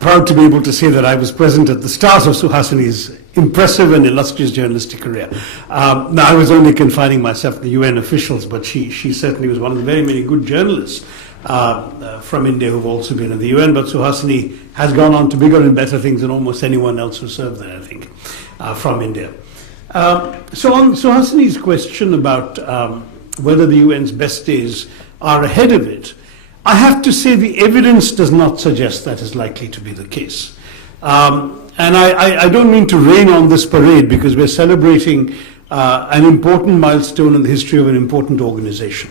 proud to be able to say that I was present at the start of Suhasini's impressive and illustrious journalistic career. Now, I was only confining myself to the UN officials, but she certainly was one of the very many good journalists from India who've also been in the UN. But Suhasini has gone on to bigger and better things than almost anyone else who served there, I think, from India. So on Suhasini's question about whether the UN's best days are ahead of it, I have to say the evidence does not suggest that is likely to be the case. And I don't mean to rain on this parade because we're celebrating an important milestone in the history of an important organization.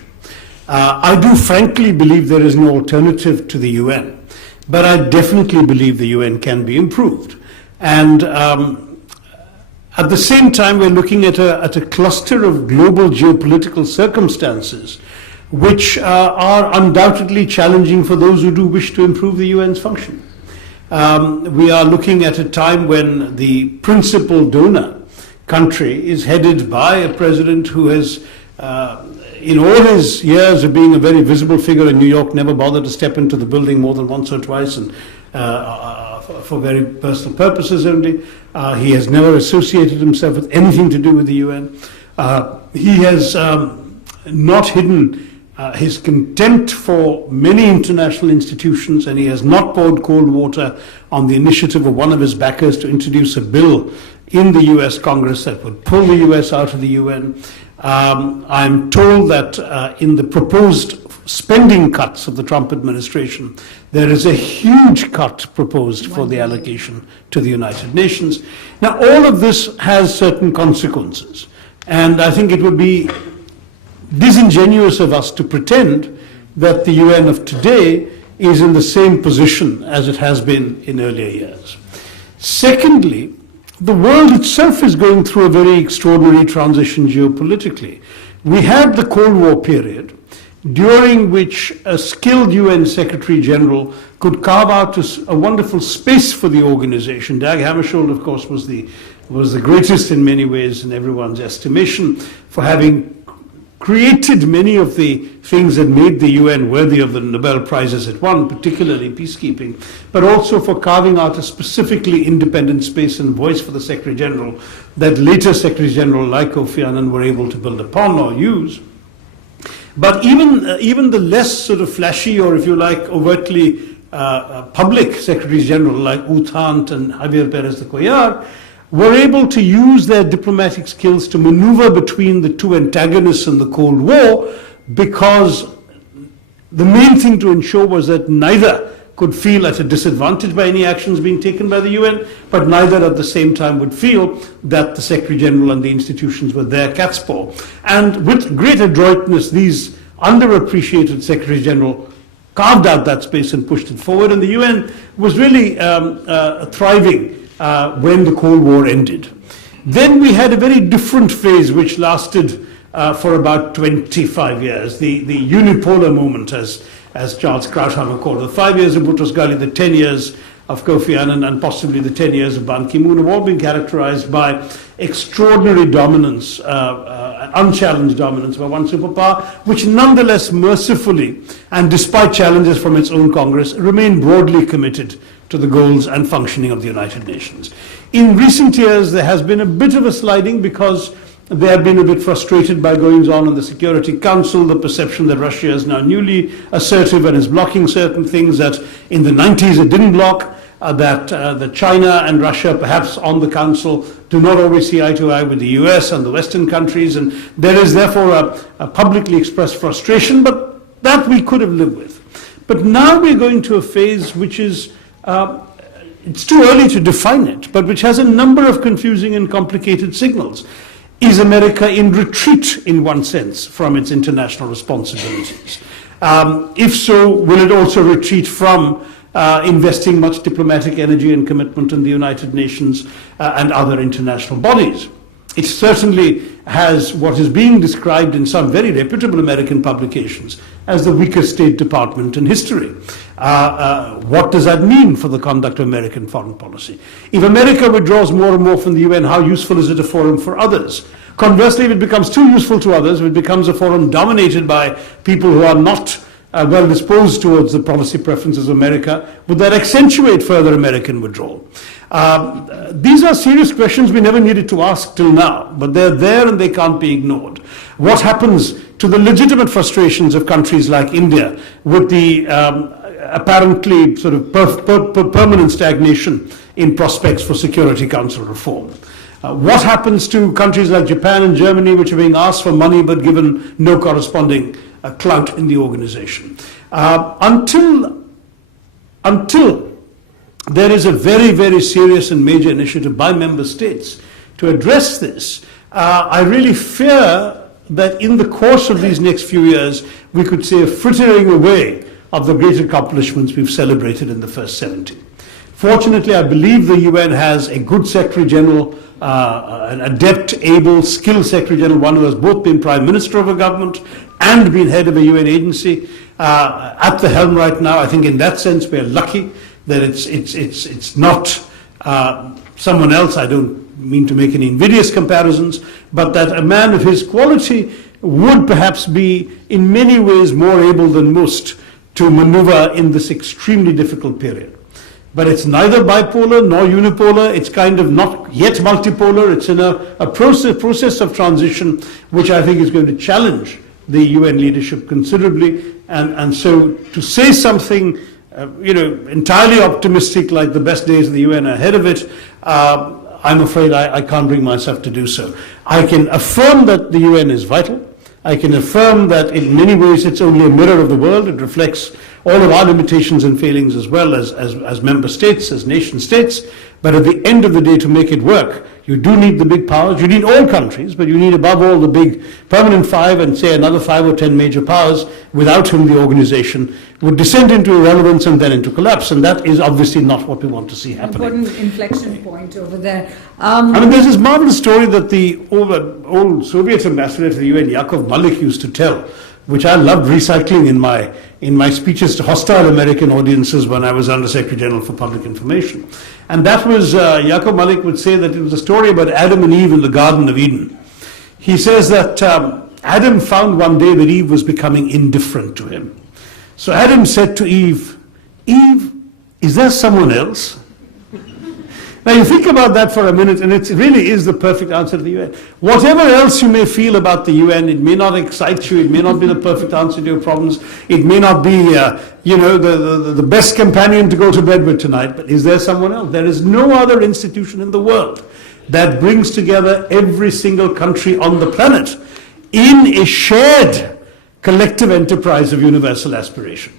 I do frankly believe there is no alternative to the UN, but I definitely believe the UN can be improved. And at the same time, we're looking at a cluster of global geopolitical circumstances which are undoubtedly challenging for those who do wish to improve the UN's function. We are looking at a time when the principal donor country is headed by a president who has, in all his years of being a very visible figure in New York, never bothered to step into the building more than once or twice, and for very personal purposes only. He has never associated himself with anything to do with the UN. He has not hidden his contempt for many international institutions, and he has not poured cold water on the initiative of one of his backers to introduce a bill in the US Congress that would pull the US out of the UN. I'm told that in the proposed spending cuts of the Trump administration, there is a huge cut proposed for the allocation to the United Nations. Now, all of this has certain consequences, and I think it would be disingenuous of us to pretend that the UN of today is in the same position as it has been in earlier years. Secondly, the world itself is going through a very extraordinary transition geopolitically. We had the Cold War period, during which a skilled UN Secretary General could carve out a wonderful space for the organization. Dag Hammarskjöld, of course, was the greatest in many ways in everyone's estimation for having created many of the things that made the UN worthy of the Nobel Prizes it won, particularly peacekeeping, but also for carving out a specifically independent space and voice for the Secretary General that later Secretary General like Kofi Annan were able to build upon or use. But even the less sort of flashy, or if you like, overtly public Secretaries General like U Thant and Javier Perez de Cuellar were able to use their diplomatic skills to maneuver between the two antagonists in the Cold War, because the main thing to ensure was that neither could feel at a disadvantage by any actions being taken by the UN, but neither at the same time would feel that the Secretary General and the institutions were their cat's paw. And with great adroitness, these underappreciated Secretary General carved out that space and pushed it forward, and the UN was really thriving when the Cold War ended. Then we had a very different phase which lasted for about 25 years, the unipolar moment, as Charles Krauthammer called it. The 5 years of Boutros Ghali, the 10 years of Kofi Annan, and possibly the 10 years of Ban Ki-moon have all been characterized by extraordinary dominance, unchallenged dominance by one superpower, which nonetheless mercifully, and despite challenges from its own Congress, remained broadly committed to the goals and functioning of the United Nations. In recent years, there has been a bit of a sliding because they have been a bit frustrated by goings on in the Security Council, the perception that Russia is now newly assertive and is blocking certain things that in the 90s it didn't block, that China and Russia, perhaps on the Council, do not always see eye to eye with the US and the Western countries, and there is therefore a publicly expressed frustration, but that we could have lived with. But now we're going to a phase which is, it's too early to define it, but which has a number of confusing and complicated signals. Is America in retreat, in one sense, from its international responsibilities? If so, will it also retreat from investing much diplomatic energy and commitment in the United Nations and other international bodies? It certainly has what is being described in some very reputable American publications as the weakest State Department in history. What does that mean for the conduct of American foreign policy? If America withdraws more and more from the UN, how useful is it a forum for others? Conversely, if it becomes too useful to others, if it becomes a forum dominated by people who are not well disposed towards the policy preferences of America, would that accentuate further American withdrawal? These are serious questions we never needed to ask till now, but they're there and they can't be ignored. What happens to the legitimate frustrations of countries like India with the apparently sort of permanent stagnation in prospects for Security Council reform? What happens to countries like Japan and Germany, which are being asked for money but given no corresponding clout in the organization? Until there is a very, very serious and major initiative by member states to address this, I really fear that in the course of these next few years, we could see a frittering away of the great accomplishments we've celebrated in the first 70. Fortunately, I believe the UN has a good Secretary General, an adept, able, skilled Secretary General, one who has both been Prime Minister of a government and been head of a UN agency at the helm right now. I think in that sense we're lucky that it's not someone else. I don't mean to make any invidious comparisons, but that a man of his quality would perhaps be in many ways more able than most to maneuver in this extremely difficult period. But it's neither bipolar nor unipolar. It's kind of not yet multipolar. It's in a process of transition, which I think is going to challenge the UN leadership considerably. And so to say something, entirely optimistic, like the best days of the UN are ahead of it, I'm afraid I can't bring myself to do so. I can affirm that the UN is vital. I can affirm that in many ways it's only a mirror of the world. It reflects all of our limitations and failings as well as member states, as nation states. But at the end of the day, to make it work, you do need the big powers. You need all countries, but you need above all the big permanent five and say another 5 or 10 major powers, without whom the organization would descend into irrelevance and then into collapse. And that is obviously not what we want to see happening. Important inflection point over there. There's this marvelous story that the old Soviet ambassador to the UN, Yakov Malik, used to tell, which I loved recycling in my speeches to hostile American audiences when I was Under Secretary General for Public Information. And that was, Yakov Malik would say that it was a story about Adam and Eve in the Garden of Eden. He says that Adam found one day that Eve was becoming indifferent to him. So Adam said to Eve, "Eve, is there someone else?" Now you think about that for a minute, and it really is the perfect answer to the UN. Whatever else you may feel about the UN, it may not excite you, it may not be the perfect answer to your problems, it may not be, the best companion to go to bed with tonight, but is there someone else? There is no other institution in the world that brings together every single country on the planet in a shared collective enterprise of universal aspiration.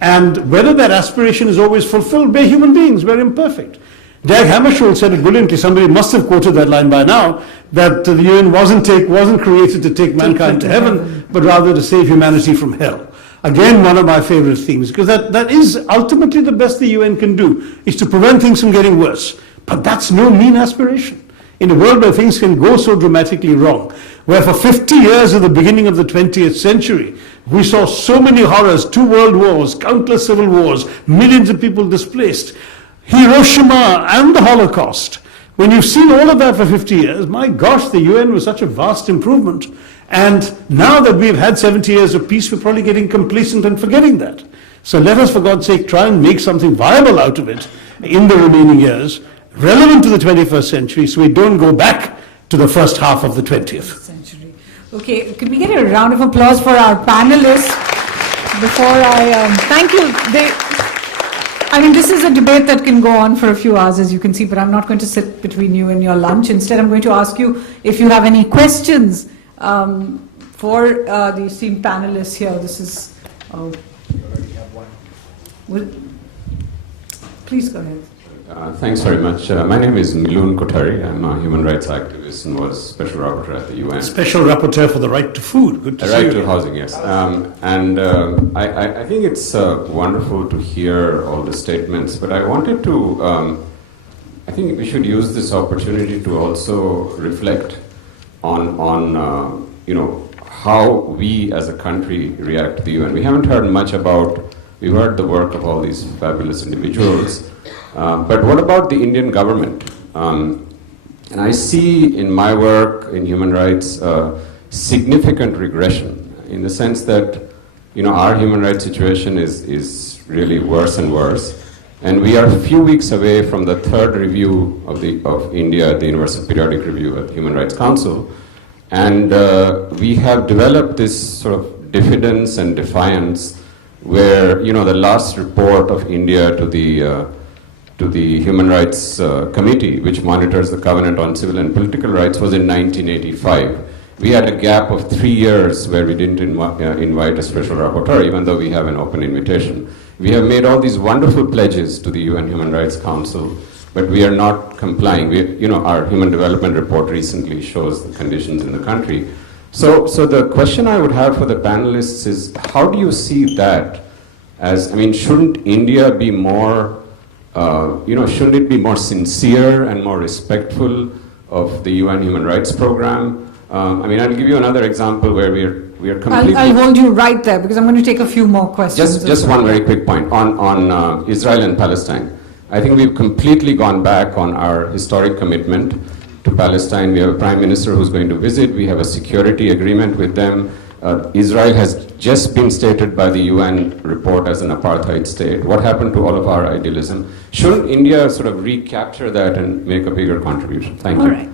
And whether that aspiration is always fulfilled, we're human beings, we're imperfect. Dag Hammarskjöld said it brilliantly, somebody must have quoted that line by now, that the UN wasn't created to take mankind to heaven, but rather to save humanity from hell. Again, one of my favorite themes, because that is ultimately the best the UN can do, is to prevent things from getting worse. But that's no mean aspiration. In a world where things can go so dramatically wrong, where for 50 years at the beginning of the 20th century, we saw so many horrors, 2 world wars, countless civil wars, millions of people displaced, Hiroshima and the Holocaust. When you've seen all of that for 50 years, my gosh, the UN was such a vast improvement. And now that we've had 70 years of peace, we're probably getting complacent and forgetting that. So let us, for God's sake, try and make something viable out of it in the remaining years, relevant to the 21st century, so we don't go back to the first half of the 20th century. Okay, can we get a round of applause for our panelists before I thank you. This is a debate that can go on for a few hours, as you can see, but I'm not going to sit between you and your lunch. Instead, I'm going to ask you if you have any questions for the esteemed panelists here. This is... you already have one. Please go ahead. Thanks very much. My name is Milun Kothari. I'm a human rights activist and was Special Rapporteur at the UN. Special Rapporteur for the right to food. Good to see you. Right to housing, yes. I think it's wonderful to hear all the statements, but I wanted to, I think we should use this opportunity to also reflect on how we as a country react to the UN. We haven't heard much about, we've heard the work of all these fabulous individuals. But what about the Indian government? And I see in my work in human rights significant regression in the sense that our human rights situation is really worse and worse. And we are a few weeks away from the 3rd review of India, the Universal Periodic Review at the Human Rights Council. And we have developed this sort of diffidence and defiance where, the last report of India to the Human Rights Committee, which monitors the Covenant on Civil and Political Rights, was in 1985. We had a gap of 3 years where we didn't invite a special rapporteur, even though we have an open invitation. We have made all these wonderful pledges to the UN Human Rights Council, but we are not complying. Our Human Development Report recently shows the conditions in the country. So the question I would have for the panelists is, how do you see that as, shouldn't India be more shouldn't it be more sincere and more respectful of the UN Human Rights Program? I'll give you another example where we are completely... I'll hold you right there because I'm going to take a few more questions. Just one very quick point on Israel and Palestine. I think we've completely gone back on our historic commitment to Palestine. We have a prime minister who's going to visit. We have a security agreement with them. Israel has just been stated by the UN report as an apartheid state. What happened to all of our idealism? Shouldn't India sort of recapture that and make a bigger contribution? Thank you. All right.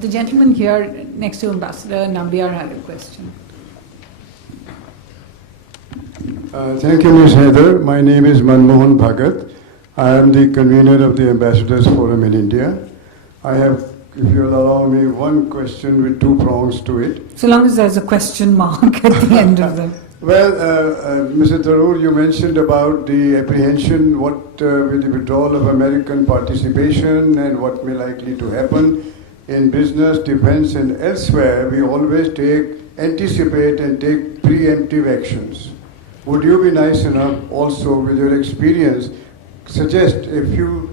The gentleman here next to Ambassador Nambiar had a question. Thank you, Ms. Haidar. My name is Manmohan Bhagat. I am the convener of the Ambassadors Forum in India. I have, if you'll allow me, one question with 2 prongs to it. So long as there's a question mark at the end of them. Well, Mr. Tharoor, you mentioned about the apprehension, with the withdrawal of American participation and what may likely to happen in business, defense and elsewhere. We always anticipate and take preemptive actions. Would you be nice enough also with your experience, suggest a few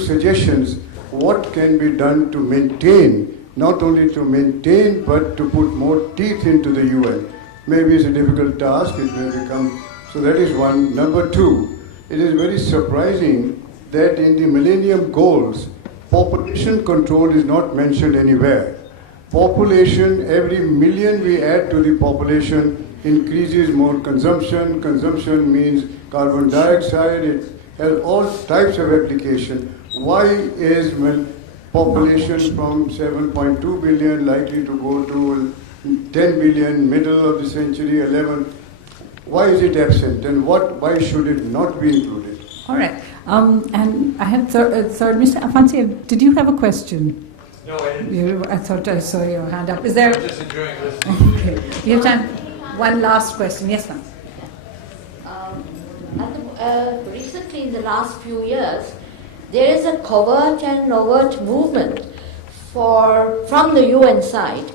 suggestions what can be done to maintain, not only to maintain, but to put more teeth into the UN? Maybe it's a difficult task, it may become, so that is one. Number 2, it is very surprising that in the Millennium Goals, population control is not mentioned anywhere. Population, every million we add to the population increases more consumption. Consumption means carbon dioxide, it has all types of application. Why is population from 7.2 billion likely to go to 10 billion middle of the century, 11? Why is it absent, and why should it not be included? All right. And I have third, Mr. Afansi, did you have a question? No, I didn't. I thought I saw your hand up. Is there? I'm just enjoying listening. Okay. You have time. One last question. Yes, ma'am. Recently, in the last few years, there is a covert and overt movement from the UN side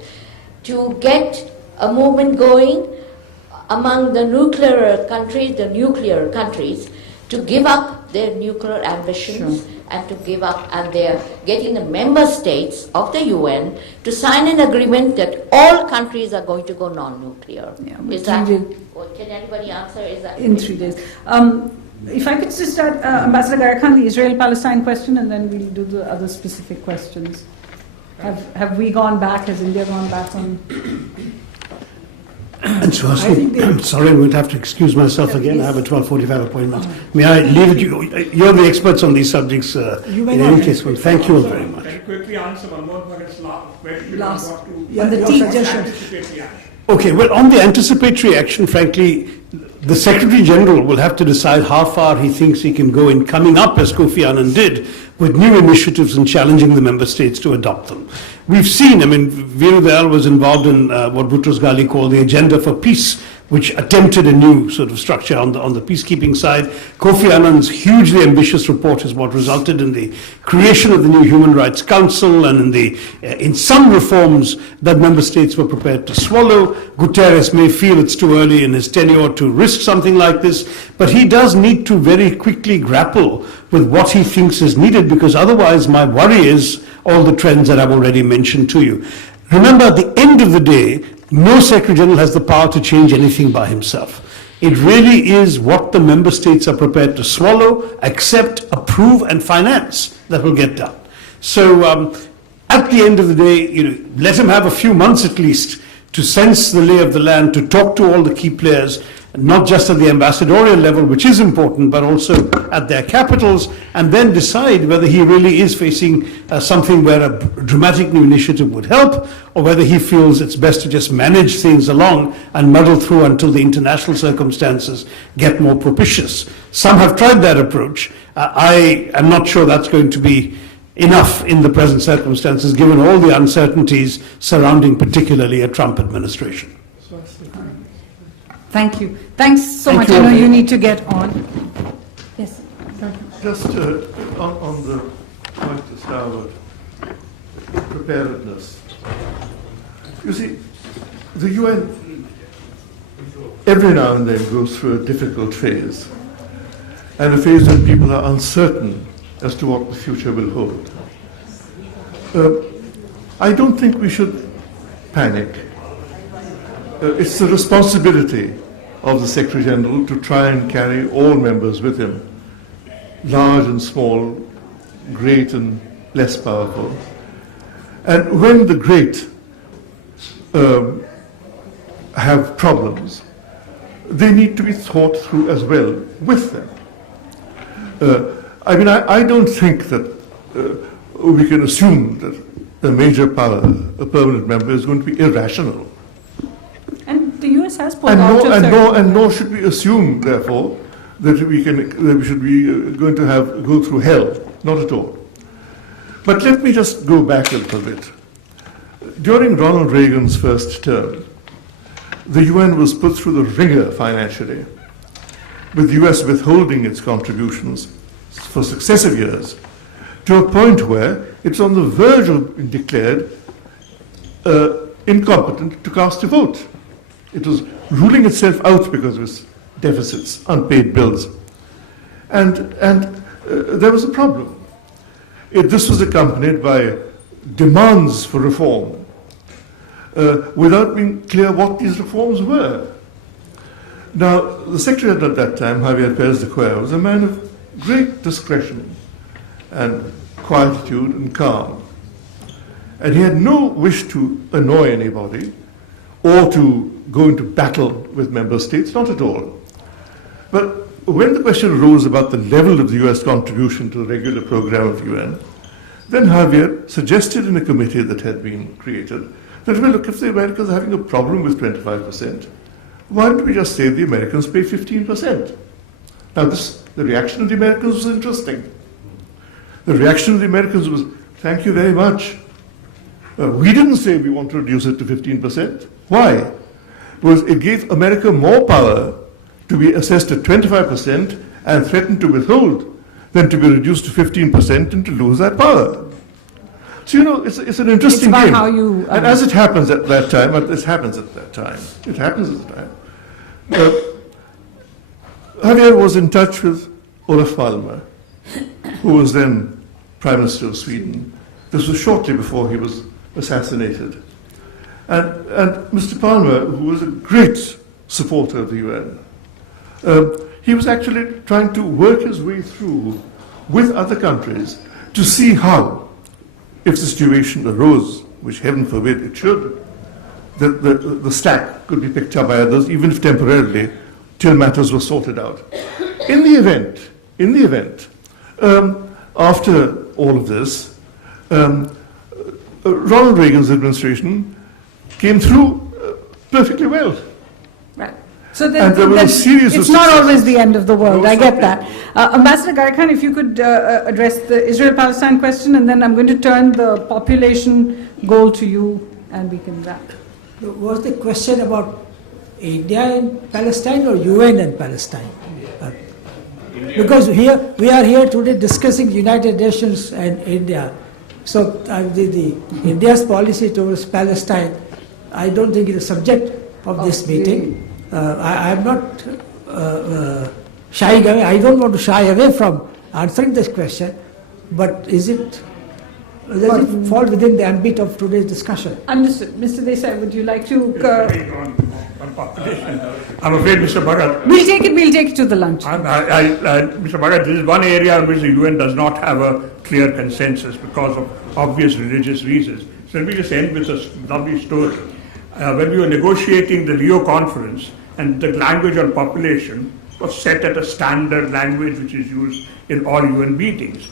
to get a movement going among the nuclear countries, to give up their nuclear ambitions. Sure. And to give up, and they're getting the member states of the UN to sign an agreement that all countries are going to go non-nuclear. Yeah, is that, can anybody answer? Is that in 3 days? If I could just start, Ambassador Garakhan, the Israel-Palestine question, and then we'll do the other specific questions. Have we gone back? Has India gone back on? And Suhasini, sorry, I'm going to have to excuse myself again. I have a 12:45 appointment. May I leave it? You're the experts on these subjects. In any case, well, thank you all very much. Can you quickly answer one more question? Last. On the anticipatory action. Okay, well, on the anticipatory action, frankly, the Secretary General will have to decide how far he thinks he can go in coming up, as Kofi Annan did, with new initiatives and challenging the member states to adopt them. We've seen, Virendra Dayal was involved in what Boutros Ghali called the Agenda for Peace, which attempted a new sort of structure on the peacekeeping side. Kofi Annan's hugely ambitious report is what resulted in the creation of the new Human Rights Council and in some reforms that member states were prepared to swallow. Guterres may feel it's too early in his tenure to risk something like this, but he does need to very quickly grapple with what he thinks is needed, because otherwise my worry is all the trends that I've already mentioned to you. Remember, at the end of the day, no Secretary General has the power to change anything by himself. It really is what the member states are prepared to swallow, accept, approve, and finance that will get done. So at the end of the day, let him have a few months at least to sense the lay of the land, to talk to all the key players, not just at the ambassadorial level, which is important, but also at their capitals, and then decide whether he really is facing something where a dramatic new initiative would help, or whether he feels it's best to just manage things along and muddle through until the international circumstances get more propitious. Some have tried that approach. I am not sure that's going to be enough in the present circumstances, given all the uncertainties surrounding particularly a Trump administration. Thank you. Thanks so Thank much. you. I know you need to get on. Yes. Just on the point established, preparedness. You see, the UN every now and then goes through a difficult phase, and a phase when people are uncertain as to what the future will hold. I don't think we should panic. It's the responsibility of the Secretary General to try and carry all members with him, large and small, great and less powerful. And when the great have problems, they need to be thought through as well with them. I don't think that we can assume that a major power, a permanent member, is going to be irrational. And the US has pulled out of and nor should we assume, therefore, that we should be going to go through hell. Not at all. But let me just go back a little bit. During Ronald Reagan's first term, the UN was put through the ringer financially, with the US withholding its contributions for successive years, to a point where it's on the verge of being declared incompetent to cast a vote. It was ruling itself out because of its deficits, unpaid bills. And there was a problem. This was accompanied by demands for reform, without being clear what these reforms were. Now, the Secretary at that time, Javier Pérez de Cuellar, was a man of great discretion and quietude and calm. And he had no wish to annoy anybody or to go into battle with member states, not at all. But when the question arose about the level of the US contribution to the regular program of UN, then Javier suggested in a committee that had been created that, well, look, if the Americans are having a problem with 25%, why don't we just say the Americans pay 15%? Now, the reaction of the Americans was interesting. The reaction of the Americans was, thank you very much. We didn't say we want to reduce it to 15%. Why? Because it gave America more power to be assessed at 25% and threatened to withhold than to be reduced to 15% and to lose that power. So, you know, it's an interesting about game. how you, and as it happens at that time, it happens at that time. Javier was in touch with Olof Palme, who was then Prime Minister of Sweden. This was shortly before he was assassinated. And Mr. Palme, who was a great supporter of the UN, he was actually trying to work his way through with other countries to see how, if the situation arose, which heaven forbid it should, the slack could be picked up by others, even if temporarily, till matters were sorted out. In the event, after all of this, Ronald Reagan's administration came through perfectly well. Right. So And there was a series of it's not successes. always the end of the world. No, I it's get not. that. Ambassador Garkhan, if you could address the Israel-Palestine question, and then I'm going to turn the population goal to you, and we can wrap. Was the question about India and Palestine or UN and Palestine? Because here we are here today discussing United Nations and India. So the India's policy towards Palestine, I don't think is a subject of this meeting. I am not shying away. I don't want to shy away from answering this question. But does it fall within the ambit of today's discussion? Understood. Mr. Desai, would you like to... On population. I'm afraid, Mr. Bhagat, We'll take it to the lunch. Mr. Bhagat, this is one area in which the UN does not have a clear consensus because of obvious religious reasons. So let me just end with a lovely story. When we were negotiating the Rio conference, and the language on population was set at a standard language which is used in all UN meetings,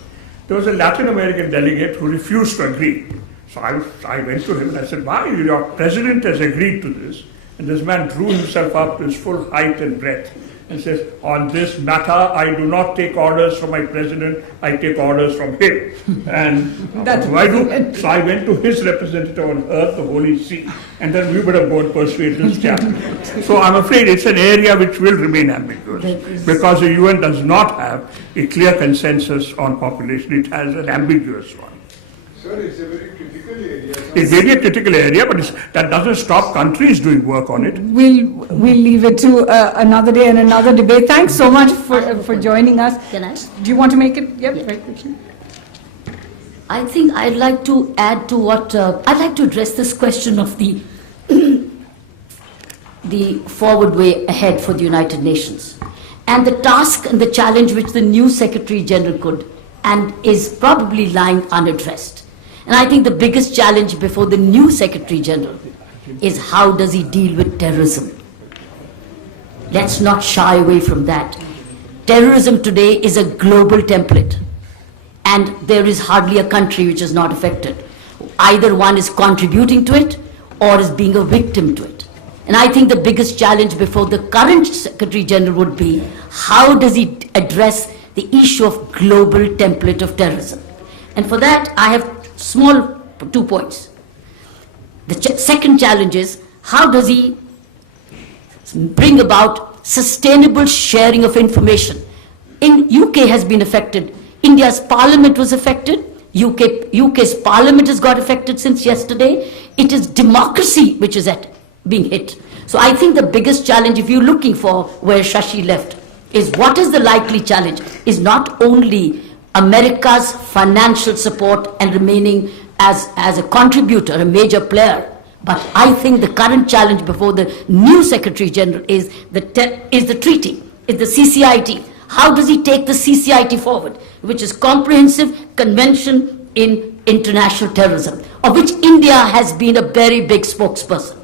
there was a Latin American delegate who refused to agree. So I went to him and I said, why? Your president has agreed to this. And this man drew himself up to his full height and breadth and says, on this matter, I do not take orders from my president, I take orders from him. And what do I do? So I went to his representative on earth, the Holy See, and then we would have both persuaded this chap. So I'm afraid it's an area which will remain ambiguous because the UN does not have a clear consensus on population. It has an ambiguous one. Sir, it's a very critical area. It's really a critical area, but that doesn't stop countries doing work on it. We'll leave it to another day and another debate. Thanks so much for joining us. Can I? Do you want to make it? Yep, very quickly. I think I'd like to add to what I'd like to address this question of the forward way ahead for the United Nations, and the task and the challenge which the new Secretary General could and is probably lying unaddressed. And I think the biggest challenge before the new Secretary General is how does he deal with terrorism? Let's not shy away from that. Terrorism today is a global template, and there is hardly a country which is not affected. Either one is contributing to it or is being a victim to it. And I think the biggest challenge before the current Secretary General would be how does he address the issue of global template of terrorism. And for that, I have small 2 points. The second challenge is how does he bring about sustainable sharing of information. In UK has been affected. India's parliament was affected. UK's parliament has got affected since yesterday. It is democracy which is being hit. So I think the biggest challenge, if you're looking for where Shashi left, is what is the likely challenge is not only America's financial support and remaining as a contributor, a major player, but I think the current challenge before the new Secretary General is the treaty, is the CCIT. How does he take the CCIT forward, which is Comprehensive Convention in International Terrorism, of which India has been a very big spokesperson.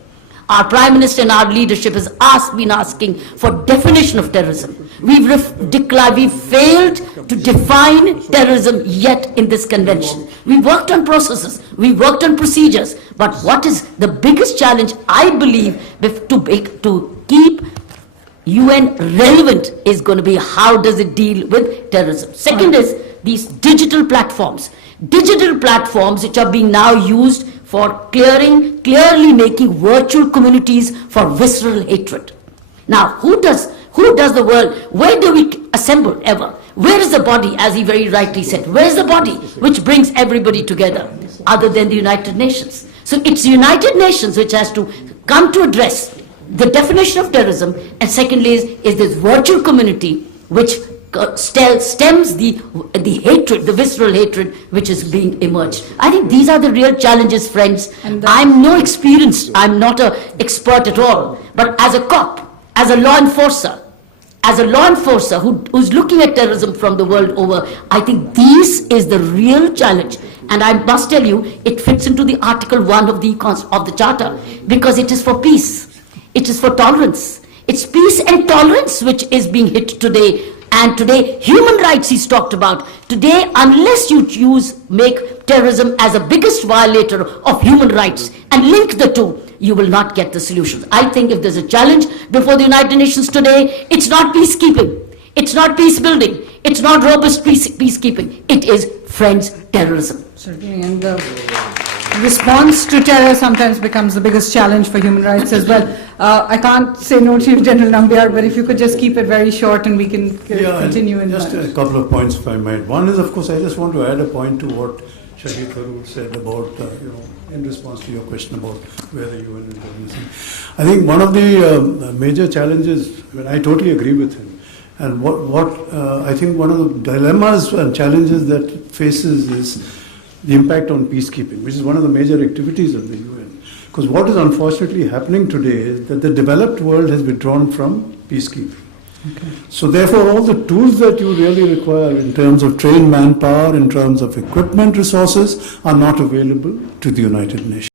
Our Prime Minister and our leadership has been asking for definition of terrorism. We've failed to define terrorism yet in this convention. We worked on processes, we worked on procedures, but what is the biggest challenge, I believe, to keep UN relevant is going to be how does it deal with terrorism. Second is these digital platforms which are being now used for clearly making virtual communities for visceral hatred. Now, who does the world, where do we assemble ever? Where is the body, as he very rightly said? Where is the body which brings everybody together other than the United Nations? So it's the United Nations which has to come to address the definition of terrorism, and secondly is this virtual community which stems the hatred, the visceral hatred which is being emerged. I think these are the real challenges, friends. I'm no experienced, I'm not an expert at all, but as a cop, as a law enforcer who's looking at terrorism from the world over, I think this is the real challenge. And I must tell you, it fits into the Article 1 of the Charter, because it is for peace, it is for tolerance. It's peace and tolerance which is being hit today. And today, human rights is talked about. Today, unless you make terrorism as a biggest violator of human rights and link the two, you will not get the solutions. I think if there's a challenge before the United Nations today, it's not peacekeeping, it's not peace building, it's not robust peacekeeping, it is, friends, terrorism. Certainly, and the response to terror sometimes becomes the biggest challenge for human rights as well. I can't say no to you, General Nambiar, but if you could just keep it very short and we can continue in just a couple of points, if I might. One is, of course, I just want to add a point to what Shashi Tharoor said about, in response to your question about where the UN is going. I think one of the major challenges, I totally agree with him, and what I think one of the dilemmas and challenges that it faces is the impact on peacekeeping, which is one of the major activities of the UN. Because what is unfortunately happening today is that the developed world has withdrawn from peacekeeping. Okay. So therefore, all the tools that you really require in terms of trained manpower, in terms of equipment resources, are not available to the United Nations.